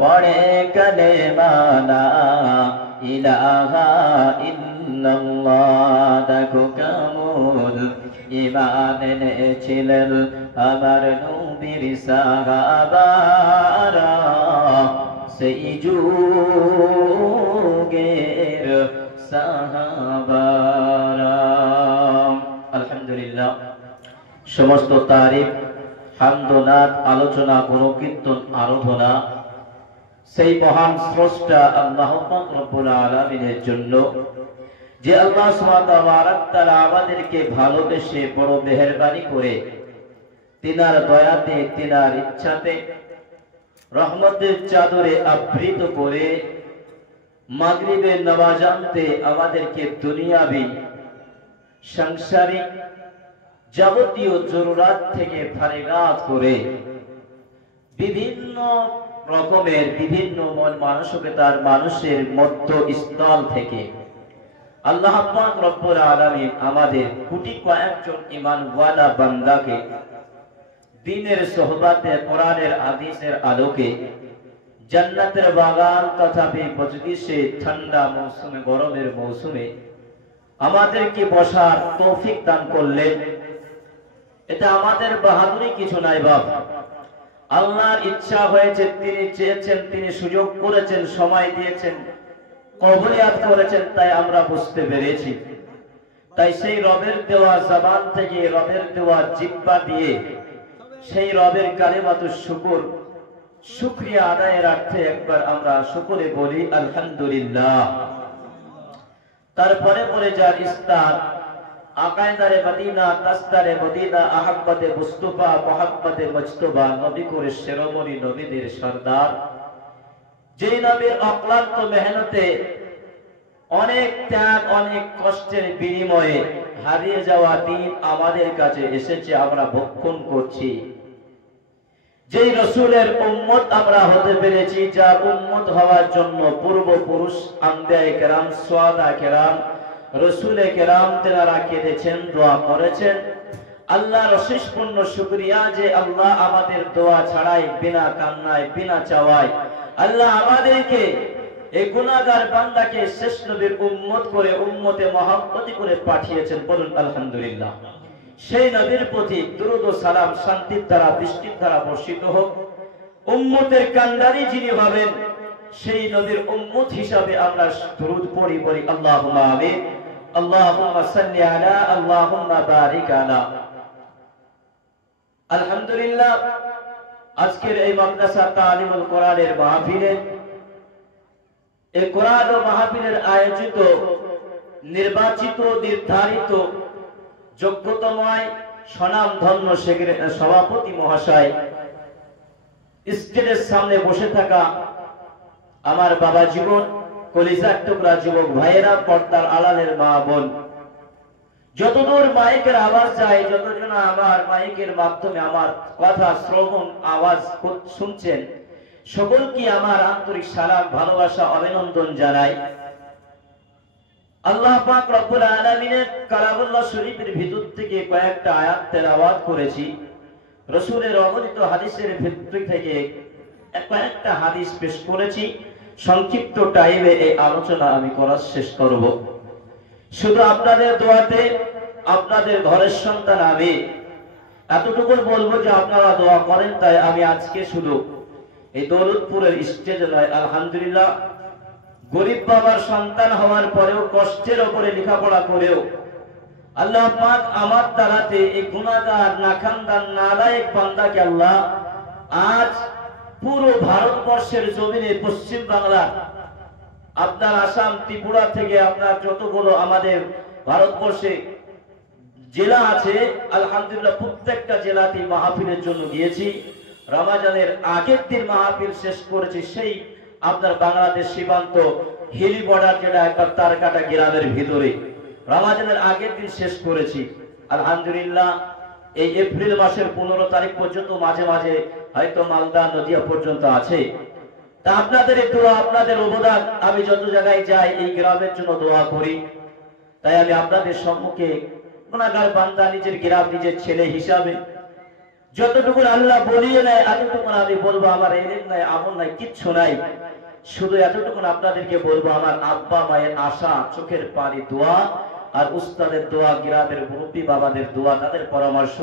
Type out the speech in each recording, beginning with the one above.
পড়ে কালেমা লা ইলাহা ইল্লাল্লাহ। দেখো কেমন ঈমান এনেছিলেন আমার নবীর সাহাবারা, সেই যুগের সাহাবারা। আলহামদুলিল্লাহ, সমস্ত তারিফ, হামদনাথ, আলোচনা, গুণকীর্তন, আরাধনা সেই মহান স্রষ্টা আল্লাহ পাক রব্বুল আলামিনের জন্য, যে আল্লাহ সুবহানাহু ওয়া তাআলা আমাদেরকে ভালোবেসে বড় মেহেরবানি করে তিনার দয়াতে, তিনার ইচ্ছাতে, রহমতের চাদরে আবৃত করে মাগরিবের নামাজ আনতে আমাদেরকে দুনিয়াবি সাংসারিক যাবতীয় জরুরাত থেকে ফারিগাত করে বিভিন্ন রকমের বিভিন্ন মন মানসিকতার মানুষের মধ্য স্থল থেকে আল্লাহ পাক রব্বুল আলামিন আমাদের কোটি কয়েকজন ঈমানওয়ালা বান্দাকে দ্বীনের সোহবতে, কোরআনের হাদিসের আলোকে জান্নাতের বাগান তথা মজলিসে ঠান্ডা মৌসুমে, গরমের মৌসুমে আমাদেরকে বসার তৌফিক দান করলেন। এটা আমাদের বাহাদুরি কিছু নাই বাপ, আল্লাহর ইচ্ছা হয়েছে, তিনি চেয়েছেন, তিনি সুযোগ করেছেন, সময় দিয়েছেন, কবুলিয়াত করেছেন, তাই আমরা বুঝতে পেরেছি। তাই সেই রবের দেওয়া জবান থেকে, রবের দেওয়া জিহ্বা দিয়ে সেই রবের কালিমাতুশ শুকর, শুকরিয়া আদায়ের অর্থে একবার আমরা শুকরে বলি আলহামদুলিল্লাহ। তারপরে পরে যার ইস্তার আকায়েদারে মদিনা, তাসদারে মদিনা, আহাব্বতে মুস্তাফা, মুহাব্বতে মুজতবা, নবী করে শিরোমণি নবীদের সরদার, যেই নবীর অক্লান্ত মেহনতে, অনেক ত্যাগ, অনেক কষ্টের বিনিময়ে হারিয়ে যাওয়া দিন আমাদের কাছে এসেছে, আমরা ভক্ষণ করছি। যেই রসুলের উম্মত আমরা হতে পেরেছি, যার উম্মত হওয়ার জন্য পূর্বপুরুষ আম্বিয়ায়ে কেরাম, সুহাদা কেরাম, রসুলে কেরাম তেনারা কেঁদেছেন, দোয়া করেছেন। আল্লাহর অশেষ পূর্ণ শুকরিয়া যে আল্লাহ আমাদের দোয়া ছাড়াই, বিনা কান্নায়, বিনা চাওয়ায় আল্লাহ আমাদেরকে এই গুনাহগার বান্দাকে শেষ নবীর উম্মত করে, উম্মতে মুহাম্মদি করে পাঠিয়েছেন। বলুন আলহামদুলিল্লাহ। সেই নবীর প্রতি দুরূদ ও সালাম শান্তির দ্বারা, বৃষ্টির দ্বারা বর্ষিত হোক। উম্মতের কান্ডারি যিনি হবেন, সেই নবীর উম্মত হিসাবে আমরা দুরূদ পড়ি, বলি আল্লাহুম্মা আমিন, আল্লাহুম্মা সাল্লি আলা, আল্লাহুম্মা বারিক আলা। আলহামদুলিল্লাহ, আজকের এই মাদ্রাসা তালিমুল কোরআনের মাহফিলে, এই কোরআন ও মাহফিলের আয়োজিত, নির্বাচিত, নির্ধারিত, যোগ্যতময়, স্বনামধন্য সভাপতি মহাশয়, স্টেজের সামনে বসে থাকা আমার বাবা জীবন, কলিজার টুকরা যুবক ভাইয়েরা, পর্দার আড়ালের মা বোন, যতদূর মাইকের আওয়াজ যায়, যতজন আমার মাইকের মাধ্যমে আমার কথা শ্রবণ, আওয়াজ শুনছেন, সকলকে আমার আন্তরিক সালাম, ভালোবাসা, অভিনন্দন জানাই। আল্লাহ পাক রব্বুল আলামিনের কালামুল্লাহ শরীফের ভিতর থেকে কয়েকটা আয়াত তেলাওয়াত করেছি। রাসূলের অবতীর্ণ হাদিসের ভিতর থেকে কয়েকটা হাদিস পেশ করেছি। সংক্ষিপ্ত টাইমে এই আলোচনা আমি করার শেষ করব। শুধু আপনাদের দোয়াতে, আপনাদের ঘরের সন্তান আমি এতটুকু বলবো যে আপনারা দোয়া করেন। তাই আমি আজকে শুধু এই দৌলতপুরের স্টেজে নয়, আলহামদুলিল্লাহ, গরিব বাবার সন্তান হওয়ার পরেও, কষ্টের উপরে লেখাপড়া করেও আল্লাহ পাক আমার দ্বারাতে এই গুনাহগার, নাখানদান, নালায়েক বান্দাকে আল্লাহ আজ পুরো ভারতবর্ষের জমিনে, পশ্চিম বাংলা, আপনার আসাম, ত্রিপুরা থেকে আপনার যতগুলো আমাদের ভারতবর্ষে জেলা আছে, আলহামদুলিল্লাহ প্রত্যেকটা জেলাতে মাহফিলের জন্য গিয়েছি। রমজানের আগের দিন মাহফিল শেষ করেছি সেই আপনার বাংলাদেশ সীমান্ত হিলি বর্ডার, যেটা একবার তারকাটা গ্রামের ভিতরে, রমজানের আগের দিন শেষ করেছি। আলহামদুলিল্লাহ, এই এপ্রিল মাসের 15 তারিখ পর্যন্ত মাঝে মাঝে হয়তো মালদা, নদিয়া পর্যন্ত আছে। তা আপনাদের দোয়া, আপনাদের অবদান, আমি যত জায়গায় যাই এই গ্রামের জন্য দোয়া করি। তাই আমি আপনাদের সম্মুখে গুনাহগার বান্দা, নিজের গ্রাম, নিজের ছেলে হিসাবে যতটুকু আল্লাহ বলিয়ে নেয় এতটুকু আমি বলবো। আমার এলেম নাই, আমল নাই, কিচ্ছু নাই। শুধু এতটুকু আপনাদেরকে বলবো, আমার আব্বা মায়ের আশা, চোখের পানি, দোয়া, আর উস্তাদের দোয়া, গ্রামের মুরব্বী বাবাদের দোয়া, তাদের পরামর্শ,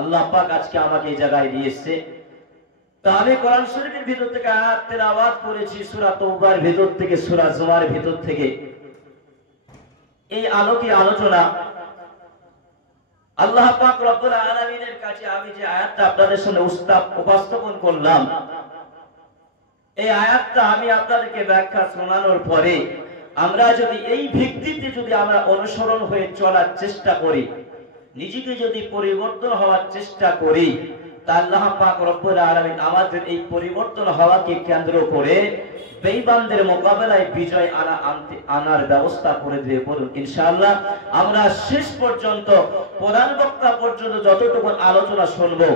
আল্লাহ পাক আজকে আমাকে এই জায়গায় নিয়ে এসেছে। তা আমি কোরআন শরীফের ভিতর থেকে আয়াত তেলাওয়াত করেছি, সূরা তওবার ভিতর থেকে, সূরা জুমার ভিতর থেকে। এই আলোকে আলোচনা আল্লাহ পাক রব্বুল আলামিনের কাছে আমি যে আয়াতটা আপনাদের সামনে উপস্থাপন করলাম, এই আয়াতটা আমি আপনাদেরকে ব্যাখ্যা শোনানোর পরে আমরা যদি এই ভিত্তিতে যদি আমরা অনুসরণ হয়ে চলার চেষ্টা করি, নিজেকে যদি পরিবর্তন হওয়ার চেষ্টা করি, তা আল্লাহ পাক রব্বুল আলামিন আমাদের এই পরিবর্তন হওয়াকে কেন্দ্র করে বেঈমানদের মোকাবেলায় বিজয় আনার ব্যবস্থা করে দিয়ে বলুন ইনশাআল্লাহ। আমরা শেষ পর্যন্ত, প্রধান বক্তা পর্যন্ত যতটুকু আলোচনা শুনবো,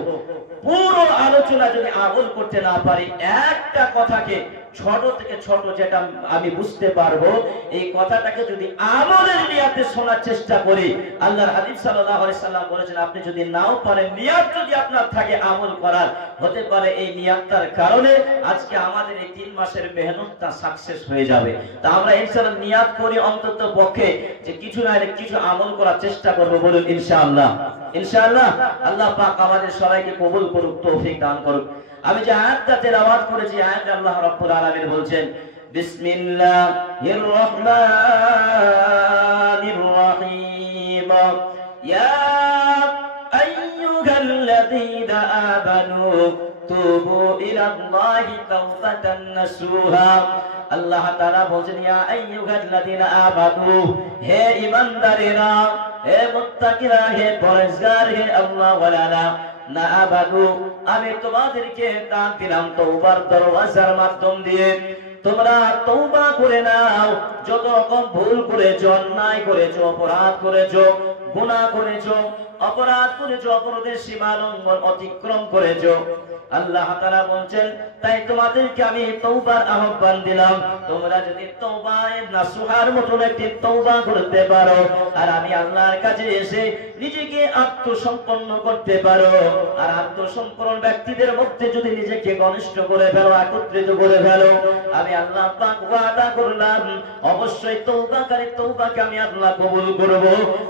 পুরো আলোচনা যদি আমল করতে না পারি, একটা কথাকে ছোট থেকে ছোট যেটা আমি বুঝতে পারবো, এই কথাটাকে যদি আমলের নিয়াতে শোনার চেষ্টা করি, আল্লাহর হাবিব সাল্লাল্লাহু আলাইহি সাল্লাম বলেছেন, আপনি যদি নাও পারেন, নিয়াত যদি আপনার থাকে আমল করার, হতে পারে এই নিয়াতটার কারণে আজকে আমাদের এই 3 মাসের মেহনতটা সাকসেস হয়ে যাবে। তা আমরা ইনশাআল্লাহ নিয়াত করি অন্তত পক্ষে যে কিছু না কিছু আমল করার চেষ্টা করব, বলুন ইনশাআল্লাহ। ইনশাআল্লাহ আল্লাহ পাক আমাদের সবাইকে কবুল করুক, তৌফিক দান করুক। আমি যে আয়াতটা তেলাওয়াত করেছি, আয়াতে আল্লাহ রাব্বুল আলামিন বলছেন, বিসমিল্লাহির রহমানির রহিম, ইয়া আইয়ুহাল্লাযীনা আমানু তুবু ইলাল্লাহি তাওবাতান নাসুহা। আল্লাহ তাআলা বলেন, ইয়া আইয়ুহাল্লাযীনা আমানু, হে ঈমানদারেরা, হে মুত্তাকিরা, হে পরহেজগার, হে আল্লাহ ওয়ালারা, না আবাদু, আমি তোমাদেরকে ডাক দিলাম তওবার দরওয়াজার মাধ্যম দিয়ে। তোমরা তওবা করে নাও, যত রকম ভুল করেছো, অন্যায় করেছো, অপরাধ করেছো, গুনাহ করেছো, অপরাধ করেছো, অপরাধের সীমা লঙ্ঘন অতিক্রম করেছো, আল্লাহ তাআলা বলেন, তাই তোমাদেরকে আমি তওবার আহ্বান দিলাম। তোমরা যদি তওবায়ে নাসুহার মতন একটি তওবা করতে পারো, আর আমি আল্লাহর কাছে এসে নিজেকে আত্মসম্পন্ন করতে পারো, আর আত্মসম্পন্ন ব্যক্তিদের মধ্যে যদি নিজেকে ঘনিষ্ঠ করে ফেলো, একত্রিত করে ফেলো, আমি আল্লাহ পাক ওয়াদা করলাম অবশ্যই তওবাকারী তওবাকে আমি আল্লাহ কবুল করব,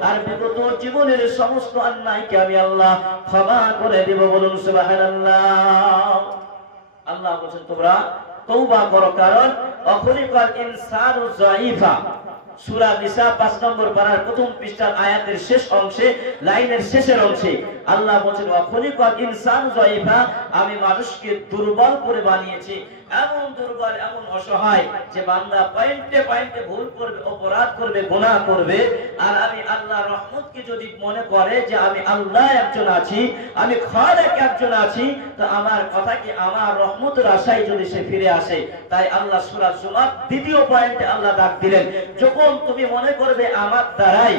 আর বিগত জীবনের সমস্ত অন্যায়কে আমি আল্লাহ ক্ষমা করে দেব, বলুন সুবহানাল্লাহ। আল্লাহ বলেন তোমরা তওবা করো, কারণ অখলিকাল ইনসানু যায়ীফা। সূরা নিসা 5 নম্বর পারার প্রথম পৃষ্ঠার আয়াতের শেষ অংশে, লাইনের শেষের অংশে আল্লাহ বলেন, অখলিকাল ইনসানু যায়ীফা, আমি মানুষকে দুর্বল করে বানিয়েছি, এমন দুর্বল, এমন অসহায় যে বান্দা পয়েন্টে পয়েন্টে ভুল করবে, অপরাধ করবে, গুনাহ করবে, আর আমি আল্লাহ রহমতকে যদি মনে করে যে আমি আল্লাহ একজন আছি, আমি খালেক একজন আছি, তো আমার কথা কি, আমার রহমতের আশায় যদি সে ফিরে আসে। তাই আল্লাহ সূরা জুমার 2য় পয়েন্টে আল্লাহ ডাক দিলেন, যখন তুমি মনে করবে আমার দ্বারাই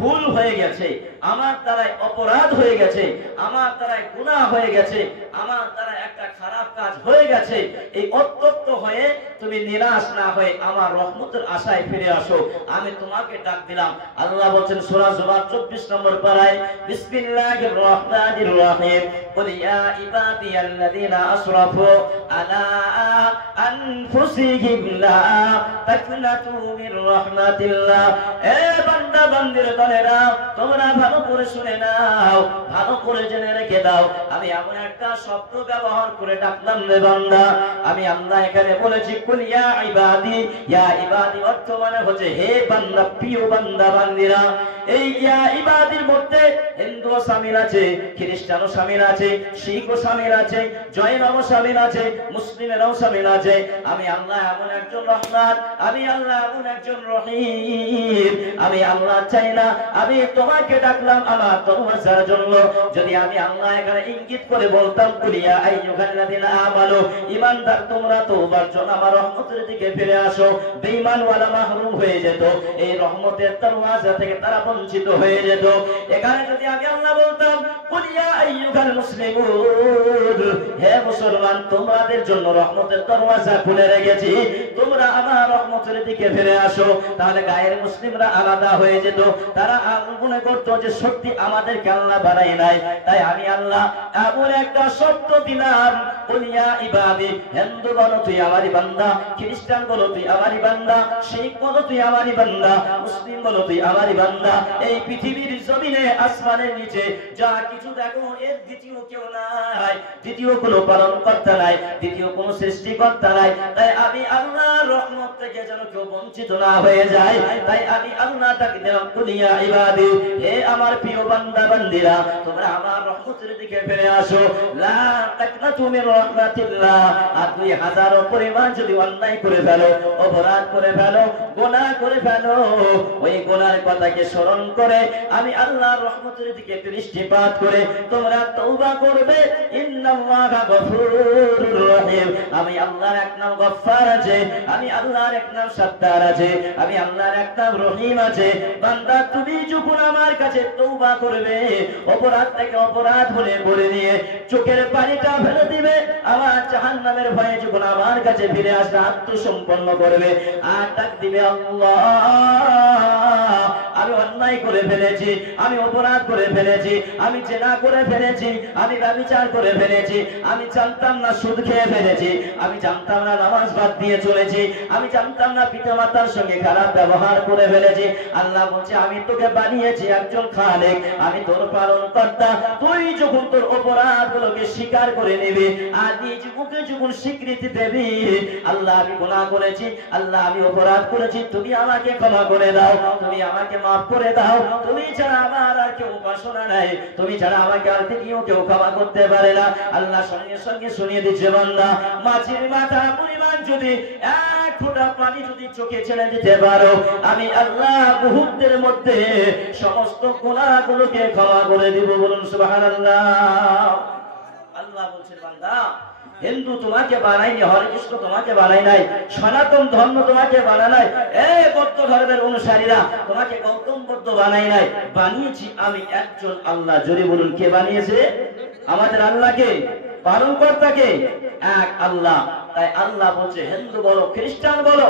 ভুল হয়ে গেছে, আমার দ্বারাই অপরাধ হয়ে গেছে, আমার দ্বারাই গুনাহ হয়ে গেছে, আমার দ্বারা একটা খারাপ কাজ হয়ে গেছে, এই অত্যক্ত হয়ে তুমি নিরাশ না হয়ে আমার রহমতের আশায় ফিরে আসো, আমি তোমাকে ডাক দিলাম। আল্লাহ বলেন সূরা জুমার 24 নম্বর পারায়, বিসমিল্লাহির রহমানির রহিম, কুল ইয়া ইবাদিয়াল্লাযীনা আসরাফু আলা আনফুসিহিম লা তাকনাতু মির রাহমাতিল্লাহ। এ বান্দা বান্দির দলেরা, তোমরা ভালো করে শুনে নাও, ভালো করে জেনে রেখে দাও, আমি এমন একটা শব্দ ব্যবহার করে ডাকলাম রে বান্দা, আমি আল্লাহ এখানে বলেছি কুল ইয়া ইবাদি, ইয়া ইবাদি অর্থ মানে হচ্ছে হে বান্দা, প্রিয় বান্দা বান্দিরা। এই ইয়া ইবাদির মধ্যে হিন্দু শামিল আছে, খ্রিস্টানও শামিল আছে, শিখও শামিল আছে, জৈনও শামিল আছে, মুসলিমেরাও শামিল আছে। আমি আল্লাহ এমন একজন রহমান, আমি আল্লাহ এমন একজন রহিম, আমি আল্লাহ চাই না আমি তোমাকে ডাকলাম আমার তওবার জন্য। যদি আমি আল্লাহ এখানে ইঙ্গিত করে বলতাম কুল ইয়া আইয়ুহাল্লাযীনা আমানু, ঈমানদার তোমরা তওবার জন্য আমার রহমতের দিকে ফিরে আসো, বেঈমান ওয়ালা মাহরুম হয়ে যেত, এই রহমতের দরওয়াজা থেকে তারা বঞ্চিত বঞ্চিত হয়ে যেত। এখানে যদি আমি আল্লাহ বলতাম কুল ইয়া আইয়ুহাল মুসলিমুন, হে মুসলমান তোমাদের জন্য রহমতের দরওয়াজা খুলে রেখেছি, তোমরা আমার রহমতের দিকে ফিরে আসো, তাহলে গায়ের মুসলিমরা আলাদা হয়ে যেত। তারা মনে করতো যে সত্যি আমাদেরকে আল্লাহ বানাই নাই। তাই আমি আল্লাহ এমন একটা শব্দ দিলাম, কুল ইয়া ইবাদি, হিন্দু বলো তুই আমারই বান্দা, খ্রিস্টান বলো তুই আমারই বান্দা, শিখ বলো তুই আমারই বান্দা, মুসলিম বলো তুই আমারই বান্দা। এই পৃথিবীর জমিনে আসমানের নিচে যা কিছু দেখো এর দ্বিতীয় কেউ নাই, দ্বিতীয় কোনো পালনকর্তা নাই, দ্বিতীয় কোনো সৃষ্টিকর্তা নাই। তাই আমি আল্লাহর রহমত থেকে যেন কেউ বঞ্চিত না হয়ে যায়, তাই আমি আল্লাহ তাকে দিলাম কুল ইয়া ইবাদি, হে আমার প্রিয় বান্দা বান্দিরা তোমরা আমার রহমতের দিকে ফিরে আসো, লা তাকনাতু মির রাহমাতিল্লাহ। আর তুই হাজারো পরিমাণ যদি অন্যায় করে ফেলো, অপরাধ করে ফেলো, গুনাহ করে ফেলো, ওই গুনার কথাকে স্মরণ করে আমি আল্লাহর রহমতের দিকে দৃষ্টিপাত করে তোমরা তওবা করবে, ইন্নাল্লাহা গফুরুর রহিম। আমি আল্লাহর এক নাম গফফার আছে, আমি আল্লাহর এক নাম সাত্তার আছে, আমি আল্লাহর এক নাম রহিম আছে। বান্দা তুমি যখন আমার কাছে তওবা করবে, অপরাধ থেকে অপরাধ বলে বলে নিয়ে চোখের পানিটা ফেলে দিবে, আমার জাহান্নামের ভয়ে যখন আমার কাছে ফিরে আসবে, আত্মসম্পন্ন করবে আর ডাক দিবে আল্লাহ আমি অন্যায় করে ফেলেছি, আমি অপরাধ করে ফেলেছি, আমি জেনা করে ফেলেছি, আমি ব্যভিচার করে ফেলেছি, আমি জানতাম না সুদ খেয়ে ফেলেছি, আমি জানতাম না নামাজ বাদ দিয়ে চলেছি, আমি জানতাম না পিতামাতার সঙ্গে খারাপ ব্যবহার করে ফেলেছি। আল্লাহ বলছে আমি তোকে বানিয়েছি একজন খালেক, আমি তোর পালনকর্তা। তুই যখন তোর অপরাধগুলোকে স্বীকার করে নিবি আর নিজ মুখে যখন স্বীকৃতি দেবি আল্লাহ আমি গুনাহ করেছি, আল্লাহ আমি অপরাধ করেছি, তুমি আমাকে ক্ষমা করে দাও, তুমি আমাকে মাফ করে দাও, তুমি ছাড়া আমার আর কেউ উপাসনা নাই, তুমি ছাড়া আমাকে আর কেউ ক্ষমা করতে পারে না। আল্লাহ সঙ্গে সঙ্গে শুনিয়ে দিচ্ছে বান্দা মাছের মাথা পরিমাণ যদি এক ফোঁটা পানি যদি চোখে ছেড়ে দিতে পারো, আমি আল্লাহ মুহূর্তের মধ্যে সমস্ত গুনাহগুলোকে ক্ষমা করে দিব। বলুন সুবহানাল্লাহ। আল্লাহ বলছেন বান্দা হিন্দু তোমাকে বানাইনি, হরে কৃষ্ণ তোমাকে বানাই নাই, সনাতন ধর্ম তোমাকে বানাই নাই, এই বৌদ্ধ ধর্মের অনুসারীরা তোমাকে গৌতম বুদ্ধ বানাই নাই, বানিয়েছি আমি একজন আল্লাহ। জোরে বলুন কে বানিয়েছে? আমাদের আল্লাহকে, পালনকর্তাকে, এক আল্লাহ। তাই আল্লাহ বলছে হিন্দু বলো খ্রিস্টান বলো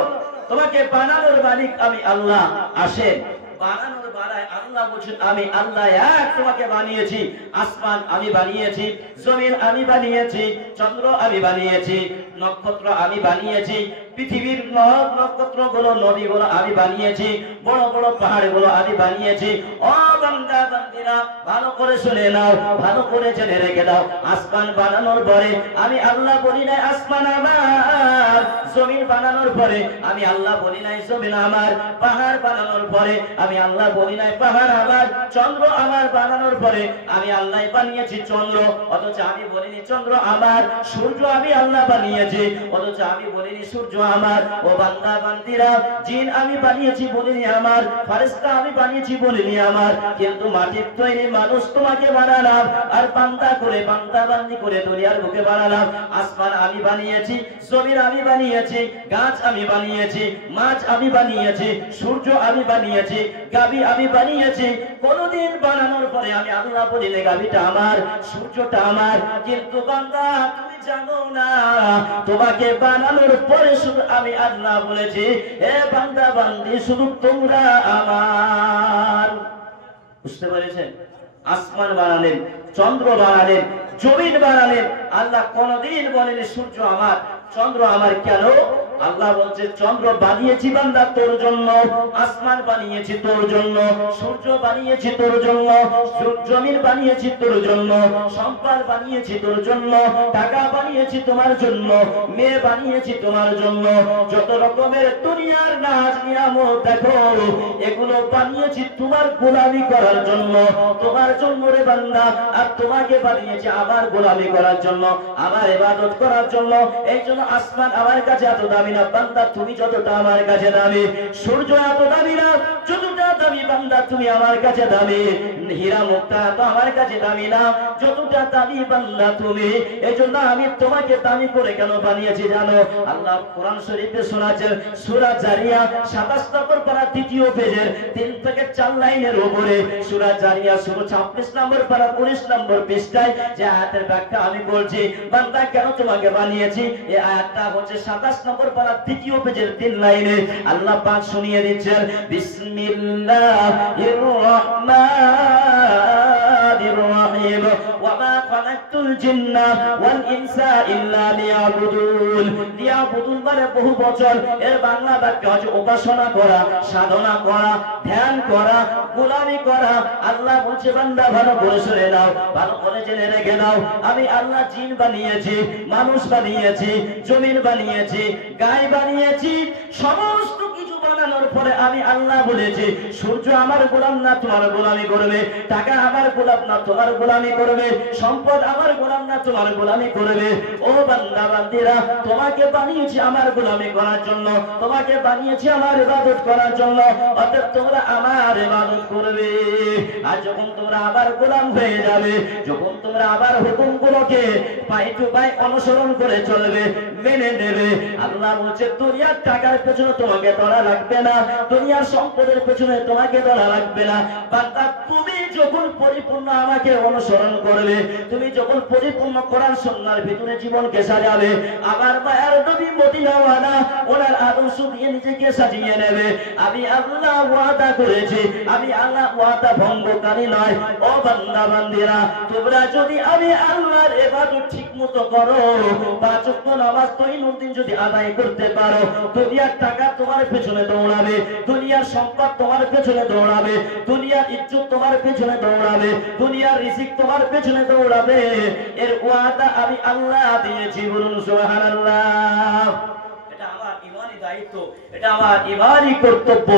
তোমাকে বানানোর মালিক আমি আল্লাহ। আসেন বানানোর বানায় আল্লাহ বলছেন আমি আল্লাহ এক তোমাকে বানিয়েছি। আসমান আমি বানিয়েছি, জমিন আমি বানিয়েছি, চন্দ্র আমি বানিয়েছি, নক্ষত্র আমি বানিয়েছি, পৃথিবীর গ্রহ নক্ষত্রগুলো নদীগুলো আমি বানিয়েছি, বড় বড় পাহাড়গুলো আমি বানিয়েছি। ও বান্দা বান্দিরা ভালো করে শুনে নাও, ভালো করে জেনে রেখে দাও, আসমান বানানোর পরে আমি আল্লাহ বলি নাই আসমান আমার, জমিন বানানোর পরে আমি আল্লাহ বলি নাই জমিন আমার, পাহাড় বানানোর পরে আমি আল্লাহ বলি নাই পাহাড় আমার, চন্দ্র আমার বানানোর পরে আমি আল্লাহ বানিয়েছি চন্দ্র, অথচ আমি বলিনি চন্দ্র আমার। সূর্য আমি আল্লাহ বানিয়েছি, অথচ আমি বলিনি সূর্য আমার। ও বান্দা বান্দিরা জিন আমি বানিয়েছি বলিনি আমার, ফেরেশতা আমি বানিয়েছি বলিনি আমার, কিন্তু মাটির তৈরি মানুষ তোমাকে বানালাম আর বান্দা করে বান্দা বান্দি করে দুনিয়ার বুকে বানালাম। আসমান আমি বানিয়েছি, জমিন আমি বানিয়েছি, গাছ আমি বানিয়েছি, মাছ আমি বানিয়েছি, সূর্য আমি বানিয়েছি, গাবি আমি বানিয়েছি। কোনদিন বানানোর পরে আমি আল্লাহ বলিনি গাবিটা আমার, সূর্যটা আমার। কিন্তু বান্দা তুমি জানো না তোমাকে বানানোর পরে শুধু আমি আল্লাহ বলেছি হে বান্দা বান্দি শুধু তোমরা আমার। বুঝতে পেরেছেন? আসমান বানালেন, চন্দ্র বানালেন, জমিন বানালেন, আল্লাহ কোনদিন বলেনি সূর্য আমার, চন্দ্র আমার। কেন? আল্লাহ বলছে চন্দ্র বানিয়েছি বান্দা তোর জন্য, আসমান বানিয়েছি তোর জন্য, সূর্য বানিয়েছি তোর জন্য, জমিন বানিয়েছি তোর জন্য, সম্পদ বানিয়েছি তোর জন্য, টাকা বানিয়েছি তোমার জন্য, মেয়ে বানিয়েছি তোমার জন্য, যত রকমের দুনিয়ার নাজ নিয়ামত দেখো এগুলো বানিয়েছি তোমার গোলামি করার জন্য, তোমার জন্য রে বান্দা। আর তোমাকে বানিয়েছি আমার গোলামি করার জন্য, আমার ইবাদত করার জন্য। এই জন্য আসমান আমার কাছে এত দামি না বান্দা, তুমি যতটা আমার কাছে দামি। সূর্য এত দামি না, যতটা দামি বান্দা তুমি আমার কাছে দামি। হীরা মুক্তা তো আমার কাছে দামি না, যতটা দামি বান্দা তুমি। এজন্য আমি তোমাকে দামি করে কেন বানিয়েছি জানো? আল্লাহ কোরআন শরীফে শোনাচ্ছেন, সূরা জারিয়া 27 নম্বর পারা 2য় পেজের 3 থেকে 4 লাইনের উপরে, সূরা জারিয়া 26 নম্বর পারা 19 নম্বর পৃষ্ঠায় যে আয়াতের ব্যাখ্যা আমি বলছি, বান্দা কেন তোমাকে বানিয়েছি, এই আয়াতটা হচ্ছে 27 নম্বর পারা 2য় পেজের 3 লাইনে আল্লাহ পাক শুনিয়ে দিচ্ছেন, বিসমিল্লাহির রহমানির রহিম, ওয়া মা খালাকতুল জিন্না ওয়াল ইনসা ইল্লা লিয়াবুদুন। লিয়াবুদুন মানে বহু বচন, এর বাংলা বাক্য হচ্ছে উপাসনা করা, সাধনা করা, ধ্যান করা, গোলামি করা। আল্লাহ বলছে বান্দা ভালো করে শুনে নাও, ভালো করে জেনে রেখে নাও, আমি আল্লাহ জিন বানিয়েছি, মানুষ বানিয়েছি, জমিন বানিয়েছি, গায় বানিয়েছি, সমস্ত কিছু বানানোর পরে আমি আল্লাহ বলেছি সূর্য আমার গোলাম না তোমার গোলামি করবে, টাকা আমার গোলাম না তোমার গোলামি করবে, সম্পদ আমার গোলাম না তোমার গোলামি করবে। ও বান্দা বান্দিরা, তোমাকে বানিয়েছি আমার গোলামি করার জন্য, তোমাকে বানিয়েছি আমার ইবাদত করার জন্য, অতএব তোমরা আমার ইবাদত করবে। আর যখন তোমরা আবার গোলাম হয়ে যাবে, যখন তোমরা আবার হুকুমগুলোকে পাই টু পাই অনুসরণ করে চলবে, মেনে নেবে, আল্লাহ বলছে দুনিয়ার টাকার পেছনে তোমাকে দৌড়া লাগবে না, দুনিয়ার সম্পদের পেছনে তোমাকে দৌড়া লাগবে না। বান্দা তুমি যখন পরিপূর্ণ আমাকে অনুসরণ করবে, তুমি যখন পরিপূর্ণ কোরআন সুন্নাহর ভিতরে জীবনকে সাজাবে, আমার মায়ের নবী মদিনাওয়ালা ওনার আদর্শ দিয়ে নিজেকে সাজিয়ে নেবে, আমি আল্লাহ ওয়াদা করেছি, আমি আল্লাহ ওয়াদা ভঙ্গকারী নয়। ও বান্দা বান্দিরা, তোমরা যদি আমি আল্লাহর ইবাদত ঠিকমতো করো, 5 ওয়াক্ত নামাজ দৈনন্দিন যদি আদায় করতে পারো, দুনিয়ার টাকা তোমার পেছনে দৌড়াবে, দুনিয়ার সম্পদ তোমার পেছনে দৌড়াবে, দুনিয়ার ইজ্জত তোমার পেছনে দৌড়াবে, দুনিয়ার রিজিক তোমার পেছনে দৌড়াবে। এর ওয়াদা আমি আল্লাহ দিয়েছি, বলুন সুবহানাল্লাহ। এটা আমার ঈমানি দায়িত্ব, এটা আমার ঈমানি কর্তব্য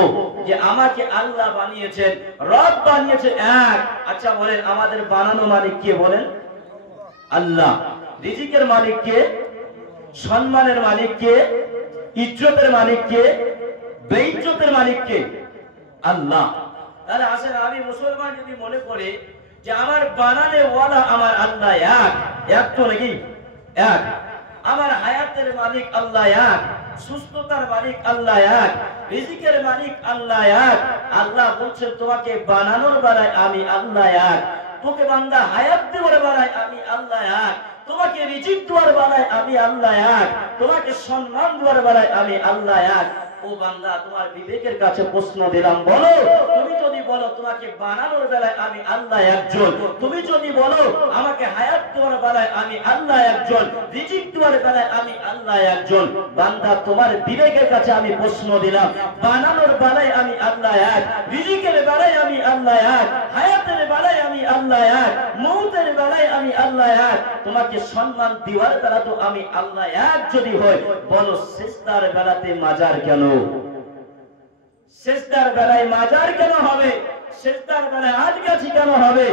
যে আমাকে আল্লাহ বানিয়েছেন, রব বানিয়েছেন এক। আচ্ছা বলেন, আমাদের বানানো মালিক কে বলেন? আল্লাহ। রিজিকের মালিক কে? সম্মানের মালিক কে? ইজ্জতের মালিক কে? বেইজ্জতের মালিক কে? আল্লাহ। তাহলে আসেন, আমি মুসলমান যদি মনে করি যে আমার বানানে ওয়ালা আমার আল্লাহ এক, এক তো নাকি? এক। আমার হায়াতের মালিক আল্লাহ এক, সুস্থতার মালিক আল্লাহ এক, রিজিকের মালিক আল্লাহ এক। আল্লাহ বলছেন তোমাকে বানানোর বেলায় আমি আল্লাহ এক, তোকে বান্দা হায়াত দেওয়ার বেলায় আমি আল্লাহ এক, তোমাকে রিজিক দেওয়ার বেলায় আমি আল্লাহ এক, তোমাকে সম্মান দেওয়ার বেলায় আমি আল্লাহ এক। ও বান্দা, তোমার বিবেকের কাছে প্রশ্ন দিলাম, বলো, তুমি যদি বলো তোমাকে বানানোর বেলায় আমি আল্লাহ একজন, তুমি যদি বলো আমাকে হায়াত দেওয়ার বেলায় আমি আল্লাহ একজন, রিজিক দেওয়ার বেলায় আমি আল্লাহ একজন, বান্দা তোমার বিবেকের কাছে আমি প্রশ্ন দিলাম, বানানোর বেলায় আমি আল্লাহ এক, রিজিকের বেলায় আমি আল্লাহ এক, হায়াতের বেলায় আমি আল্লাহ এক, মউতের বেলায় আমি আল্লাহ এক, তোমাকে সম্মান দেওয়ার বেলা তো আমি আল্লাহ এক যদি হয়, বলো সিজদার বেলাতে মাজার কেন? সিজদার বেলায় মাজার কেন হবে? সিজদার বেলায় আজ গাছি কেন হবে?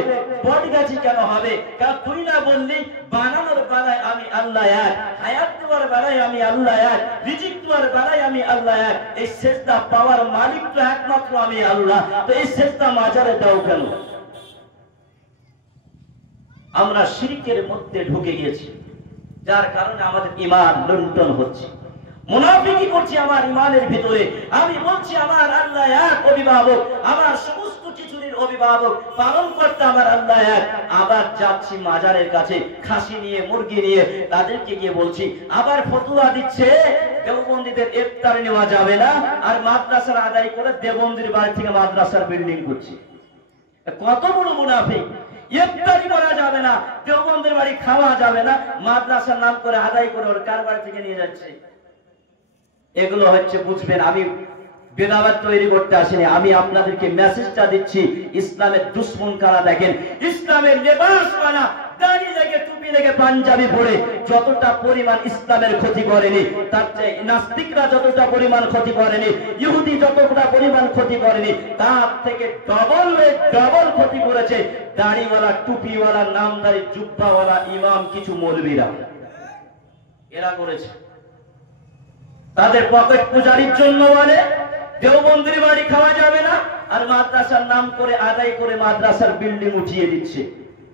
বট গাছি কেন হবে? কারণ তুই না বললি বানানোর বেলায় আমি আল্লাহ এক, হায়াত দেওয়ার বেলায় আমি আল্লাহ এক, রিজিক দেওয়ার বেলায় আমি আল্লাহ এক। এই সিজদা পাওয়ার মালিক তো একমাত্র আমি আল্লাহ, তো এই সিজদা মাজারে দাও কেন? আমরা শিরকের মধ্যে ঢুকে গেছি, যার কারণে আমাদের ঈমান লুণ্ঠন হচ্ছে, মুনাফিকি করছি আমার ঈমানের ভিতরে। আমি বলছি আমার আল্লাহ এক অভিভাবক, আমার সমস্ত কিছুর অভিভাবক, পালন করতে আমার আল্লাহ এক, আবার যাচ্ছি মাজারের কাছে খাসি নিয়ে, মুরগি নিয়ে, তাদেরকে গিয়ে বলছি, আবার ফতোয়া দিচ্ছে দেওবন্দীদের ইফতার নেওয়া যাবে না, আর মাদ্রাসার আদায় করে দেওবন্দির বাড়ি থেকে মাদ্রাসার বিল্ডিং করছি। কত বড় মুনাফিক! ইফতারি করা যাবে না, দেওবন্দির বাড়ি খাওয়া যাবে না, মাদ্রাসার নাম করে আদায় করে ওর কার বাড়ি থেকে নিয়ে যাচ্ছে। এগুলো হচ্ছে, বুঝবেন, আমি বেদাবাদ তৈরি করতে আসিনি, আমি আপনাদেরকে মেসেজটা দিচ্ছি। ইসলামের দুশ্মন কারা দেখেন, ইসলামের লেবাস বানা, দাড়ি লেগে, টুপি লেগে, পাঞ্জাবি পরে যতটা পরিমাণ ইসলামের ক্ষতি করেনি, তার চেয়ে নাস্তিকরা যতটা পরিমাণ ক্ষতি করেনি, ইহুদি যতটা পরিমাণ ক্ষতি করেনি, তার থেকে ডবল ক্ষতি করেছে দাড়িওয়ালা, টুপিওয়ালা, নামদারি, জুব্বাওয়ালা ইমাম, কিছু মৌলবীরা। এরা করেছে। তাদের পকেট পূজারির জন্য বলে দেওবন্দির বাড়ি খাওয়া যাবে না, আর মাদ্রাসার নাম করে আদায় করে মাদ্রাসার বিল্ডিং উঠিয়ে দিচ্ছে,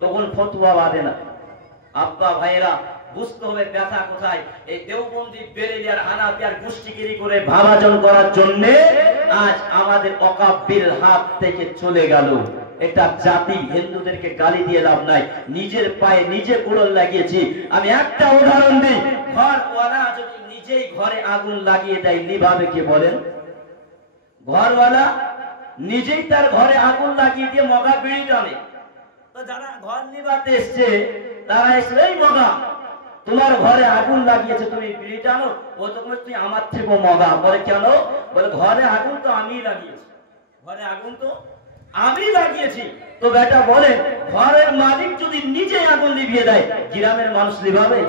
তখন ফতোয়া বাঁধে না। আব্বা ভাইয়েরা বুঝতে হবে ব্যথা কোথায়। এই দেওবন্দি বেরেলিয়ার হানাফিয়ার গোষ্ঠীগিরি করে ভাবাজন করার জন্য আজ আমাদের ওয়াকফের হাত থেকে চলে গেল। এটা জাতি, হিন্দুদেরকে গালি দিয়ে লাভ নাই, নিজের পায়ে নিজে কুড়োল লাগিয়েছি। আমি একটা উদাহরণ দিই, ঘরওয়ালা যদি নিজেই ঘরে আগুন লাগিয়ে দেয়, নিভাবে কে বলেন? ঘরওয়ালা নিজেই তার ঘরে আগুন লাগিয়ে দিয়ে মগা বিড়ি টানে। তো যারা ঘর নিভাতে এসছে তারা এসে, এই মগা তোমার ঘরে আগুন লাগিয়েছে, তুমি বিড়ি টানো। ও তো তুই আমার থেকে মগা। বলে কেন? বলে ঘরে আগুন তো আমি লাগিয়েছি, ঘরে আগুন তো আমি লাগিয়েছি। তো বেটা বলে, ঘরের মালিক যদি নিজে আগুন নিভিয়ে দেয়, গ্রামের মানুষ নিভাবে?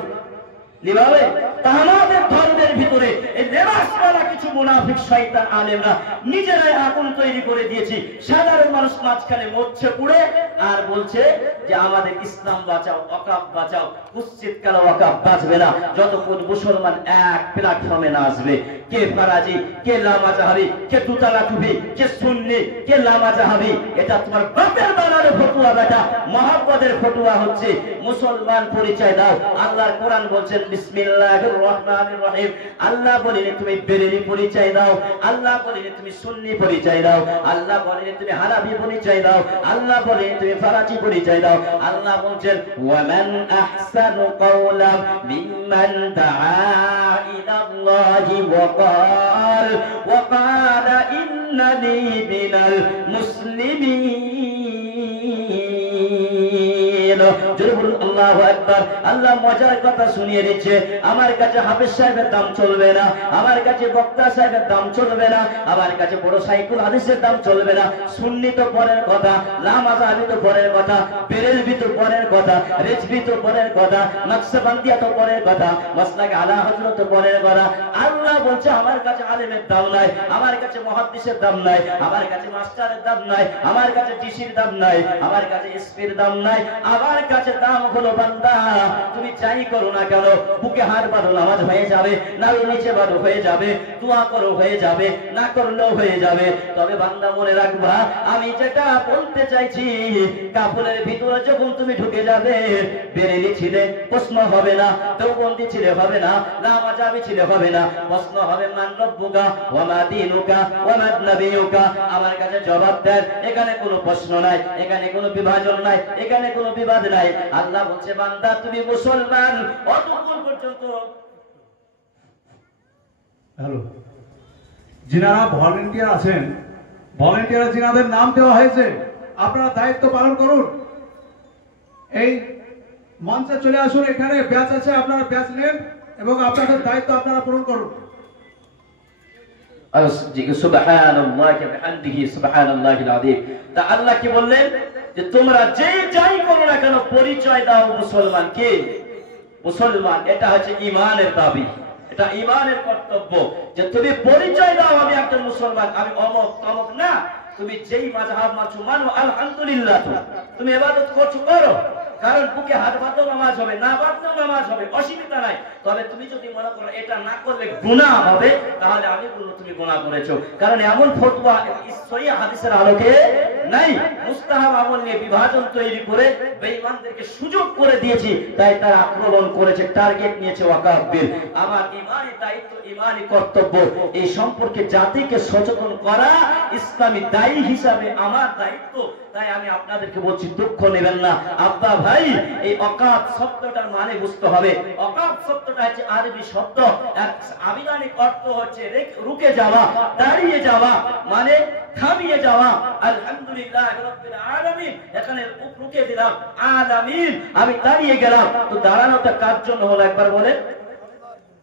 নিভাবে? তা আমাদের ধর্মের ভিতরে এই লেবাসওয়ালা কিছু মুনাফিক শয়তান আলেমরা নিজেরাই আগুন তৈরি করে দিয়েছি। সাধারণ মানুষ মাঝখানে মরছে পুড়ে আর বলছে যে আমাদের ইসলাম বাঁচাও, ওয়াকফ বাঁচাও। কুচ্ছিত কাল ওয়াকফ বাঁচবে না যতক্ষণ মুসলমান এক প্ল্যাটফর্মে না আসবে। কে ফারাজি, কে লামাজাহাবি, কে দুতালা টুপি, কে সুন্নি, কে লামাজাহাবি, এটা তোমার বাপের বানানো ফতোয়া বেটা। মুহাম্মদের ফতোয়া হচ্ছে মুসলমান পরিচয় দাও। আল্লাহর কোরআন বলছেন বিসমিল্লাহির রহমানির রহিম। আল্লাহ বলেন তুমি বেরেলি পরিচয় দাও, আল্লাহ বলেন তুমি সুন্নি পরিচয় দাও, আল্লাহ বলেন তুমি হানাফি পরিচয় দাও, আল্লাহ বলেন তুমি ফারাজি পরিচয় দাও। আল্লাহ বলছেন ওয়ামান আহসানু কাওলাম মিম্মান দাআ ইলাল্লাহি ওয়া ক্বালা ইন্নানি মিনাল মুসলিমিন। জোরে বলুন আল্লাহু আকবার। আল্লাহ মজার কথা শুনিয়ে দিচ্ছে, আমার কাছে হাফেজ সাহেবের দাম চলবে না, আমার কাছে বক্তা সাহেবের দাম চলবে না, আমার কাছে বড় সাইকুল হাদিসের দাম চলবে না। সুন্নি তো পরের কথা, লামাজাহাবি তো পরের কথা, বেরেলভি তো পরের কথা, রেজভি তো পরের কথা, নকশবন্দিয়া তো পরের কথা, মাসলাক আলা হযরত তো পরের কথা। আল্লাহ বলছে আমার কাছে আলেমের দাম নাই, আমার কাছে মুহাদ্দিসের দাম নাই, আমার কাছে মাস্টারের দাম নাই, আমার কাছে টিসির দাম নাই, আমার কাছে এসপির দাম নাই। আমার কাছে দাম হলো বান্দা তুমি যাই করো না কেন, বুকে হাত বাঁধো নামাজ হয়ে যাবে, নাড়ু নিচে বাঁধো হয়ে যাবে, দোয়া করো হয়ে যাবে, না করলেও হয়ে যাবে। তবে বান্দা মনে রাখবা, আমি যেটা বলতে চাইছি, কাপড়ের ভিতরে যখন তুমি ঢুকে যাবে, বেরেলি ছিলে প্রশ্ন হবে না, দেওবন্দি ছিলে হবে না, লামাজাহাবি ছিলে হবে না, প্রশ্ন হবে মান রব্বুকা ওয়া মা দীনুকা ওয়া মা নবিয়ুকা। আমার কাছে জবাব দেন, এখানে কোনো প্রশ্ন নাই, এখানে কোনো বিভাজন নাই, এখানে কোনো বিবাদ নাই। আল্লাহ বলছে বান্দা তুমি মুসলমান অতক্ষণ পর্যন্ত। হ্যালো, যিনারা ভলান্টিয়ার আছেন, ভলান্টিয়ার যিনাদের নাম দেওয়া হয়েছে, আপনারা দায়িত্ব পালন করুন। এই মঞ্চে চলে আসুন, এখানে ব্যাচ আছে, আপনারা ব্যাচ নেন এবং আপনাদের দায়িত্ব আপনারা পূরণ করুন। সুবহানাল্লাহি ওয়া বিহামদিহি সুবহানাল্লাহিল আযীম। তা আল্লাহ কি বললেন যে তোমরা যে যাই করো না কেন পরিচয় দাও মুসলমান। কে মুসলমান? এটা হচ্ছে ঈমানের দাবি, এটা ঈমানের কর্তব্য যে তুমি পরিচয় দাও আমি একজন মুসলমান, আমি অমুক তমুক না। তুমি যেই মাযহাব মানছো মানো, আলহামদুলিল্লাহ। তুমি ইবাদত করছো করো, কারণ বুকে হাত বাঁধলেও নামাজ হবে, না বাঁধলেও নামাজ হবে, অসুবিধা নাই। তবে তুমি যদি মনে করো এটা না করলে গুনাহ হবে, তাহলে আমি বলবো তুমি গুনাহ করেছো, কারণ এমন ফতোয়া সহিহ হাদিসের আলোকে নাই। মুস্তাহাব আমল নিয়ে বিভাজন তৈরি করে বেঈমানদেরকে সুযোগ করে দিয়েছি, তাই তারা আক্রমণ করেছে, টার্গেট নিয়েছে ওয়াকফ বিল। আমার ঈমানি দায়িত্ব, ঈমানি কর্তব্য এই সম্পর্কে জাতিকে সচেতন করা ইসলামী দায়ী হিসাবে আমার দায়িত্ব। তাই আমি আপনাদেরকে বলছি, দুঃখ নেবেন না আব্বা ভাই। এই ওয়াকফ শব্দটার মানে বুঝতে হবে। ওয়াকফ শব্দটা হচ্ছে আরবি শব্দ, আবিধানিক অর্থ হচ্ছে রুকে যাওয়া, দাঁড়িয়ে যাওয়া, মানে থামিয়ে যাওয়া। আলহামদুলিল্লাহ রাব্বিল আলামিন, এখানে রুকে দিলাম, আলামিন আমি দাঁড়িয়ে গেলাম। তো দাঁড়ানোটা কার জন্য হলো একবার বলে?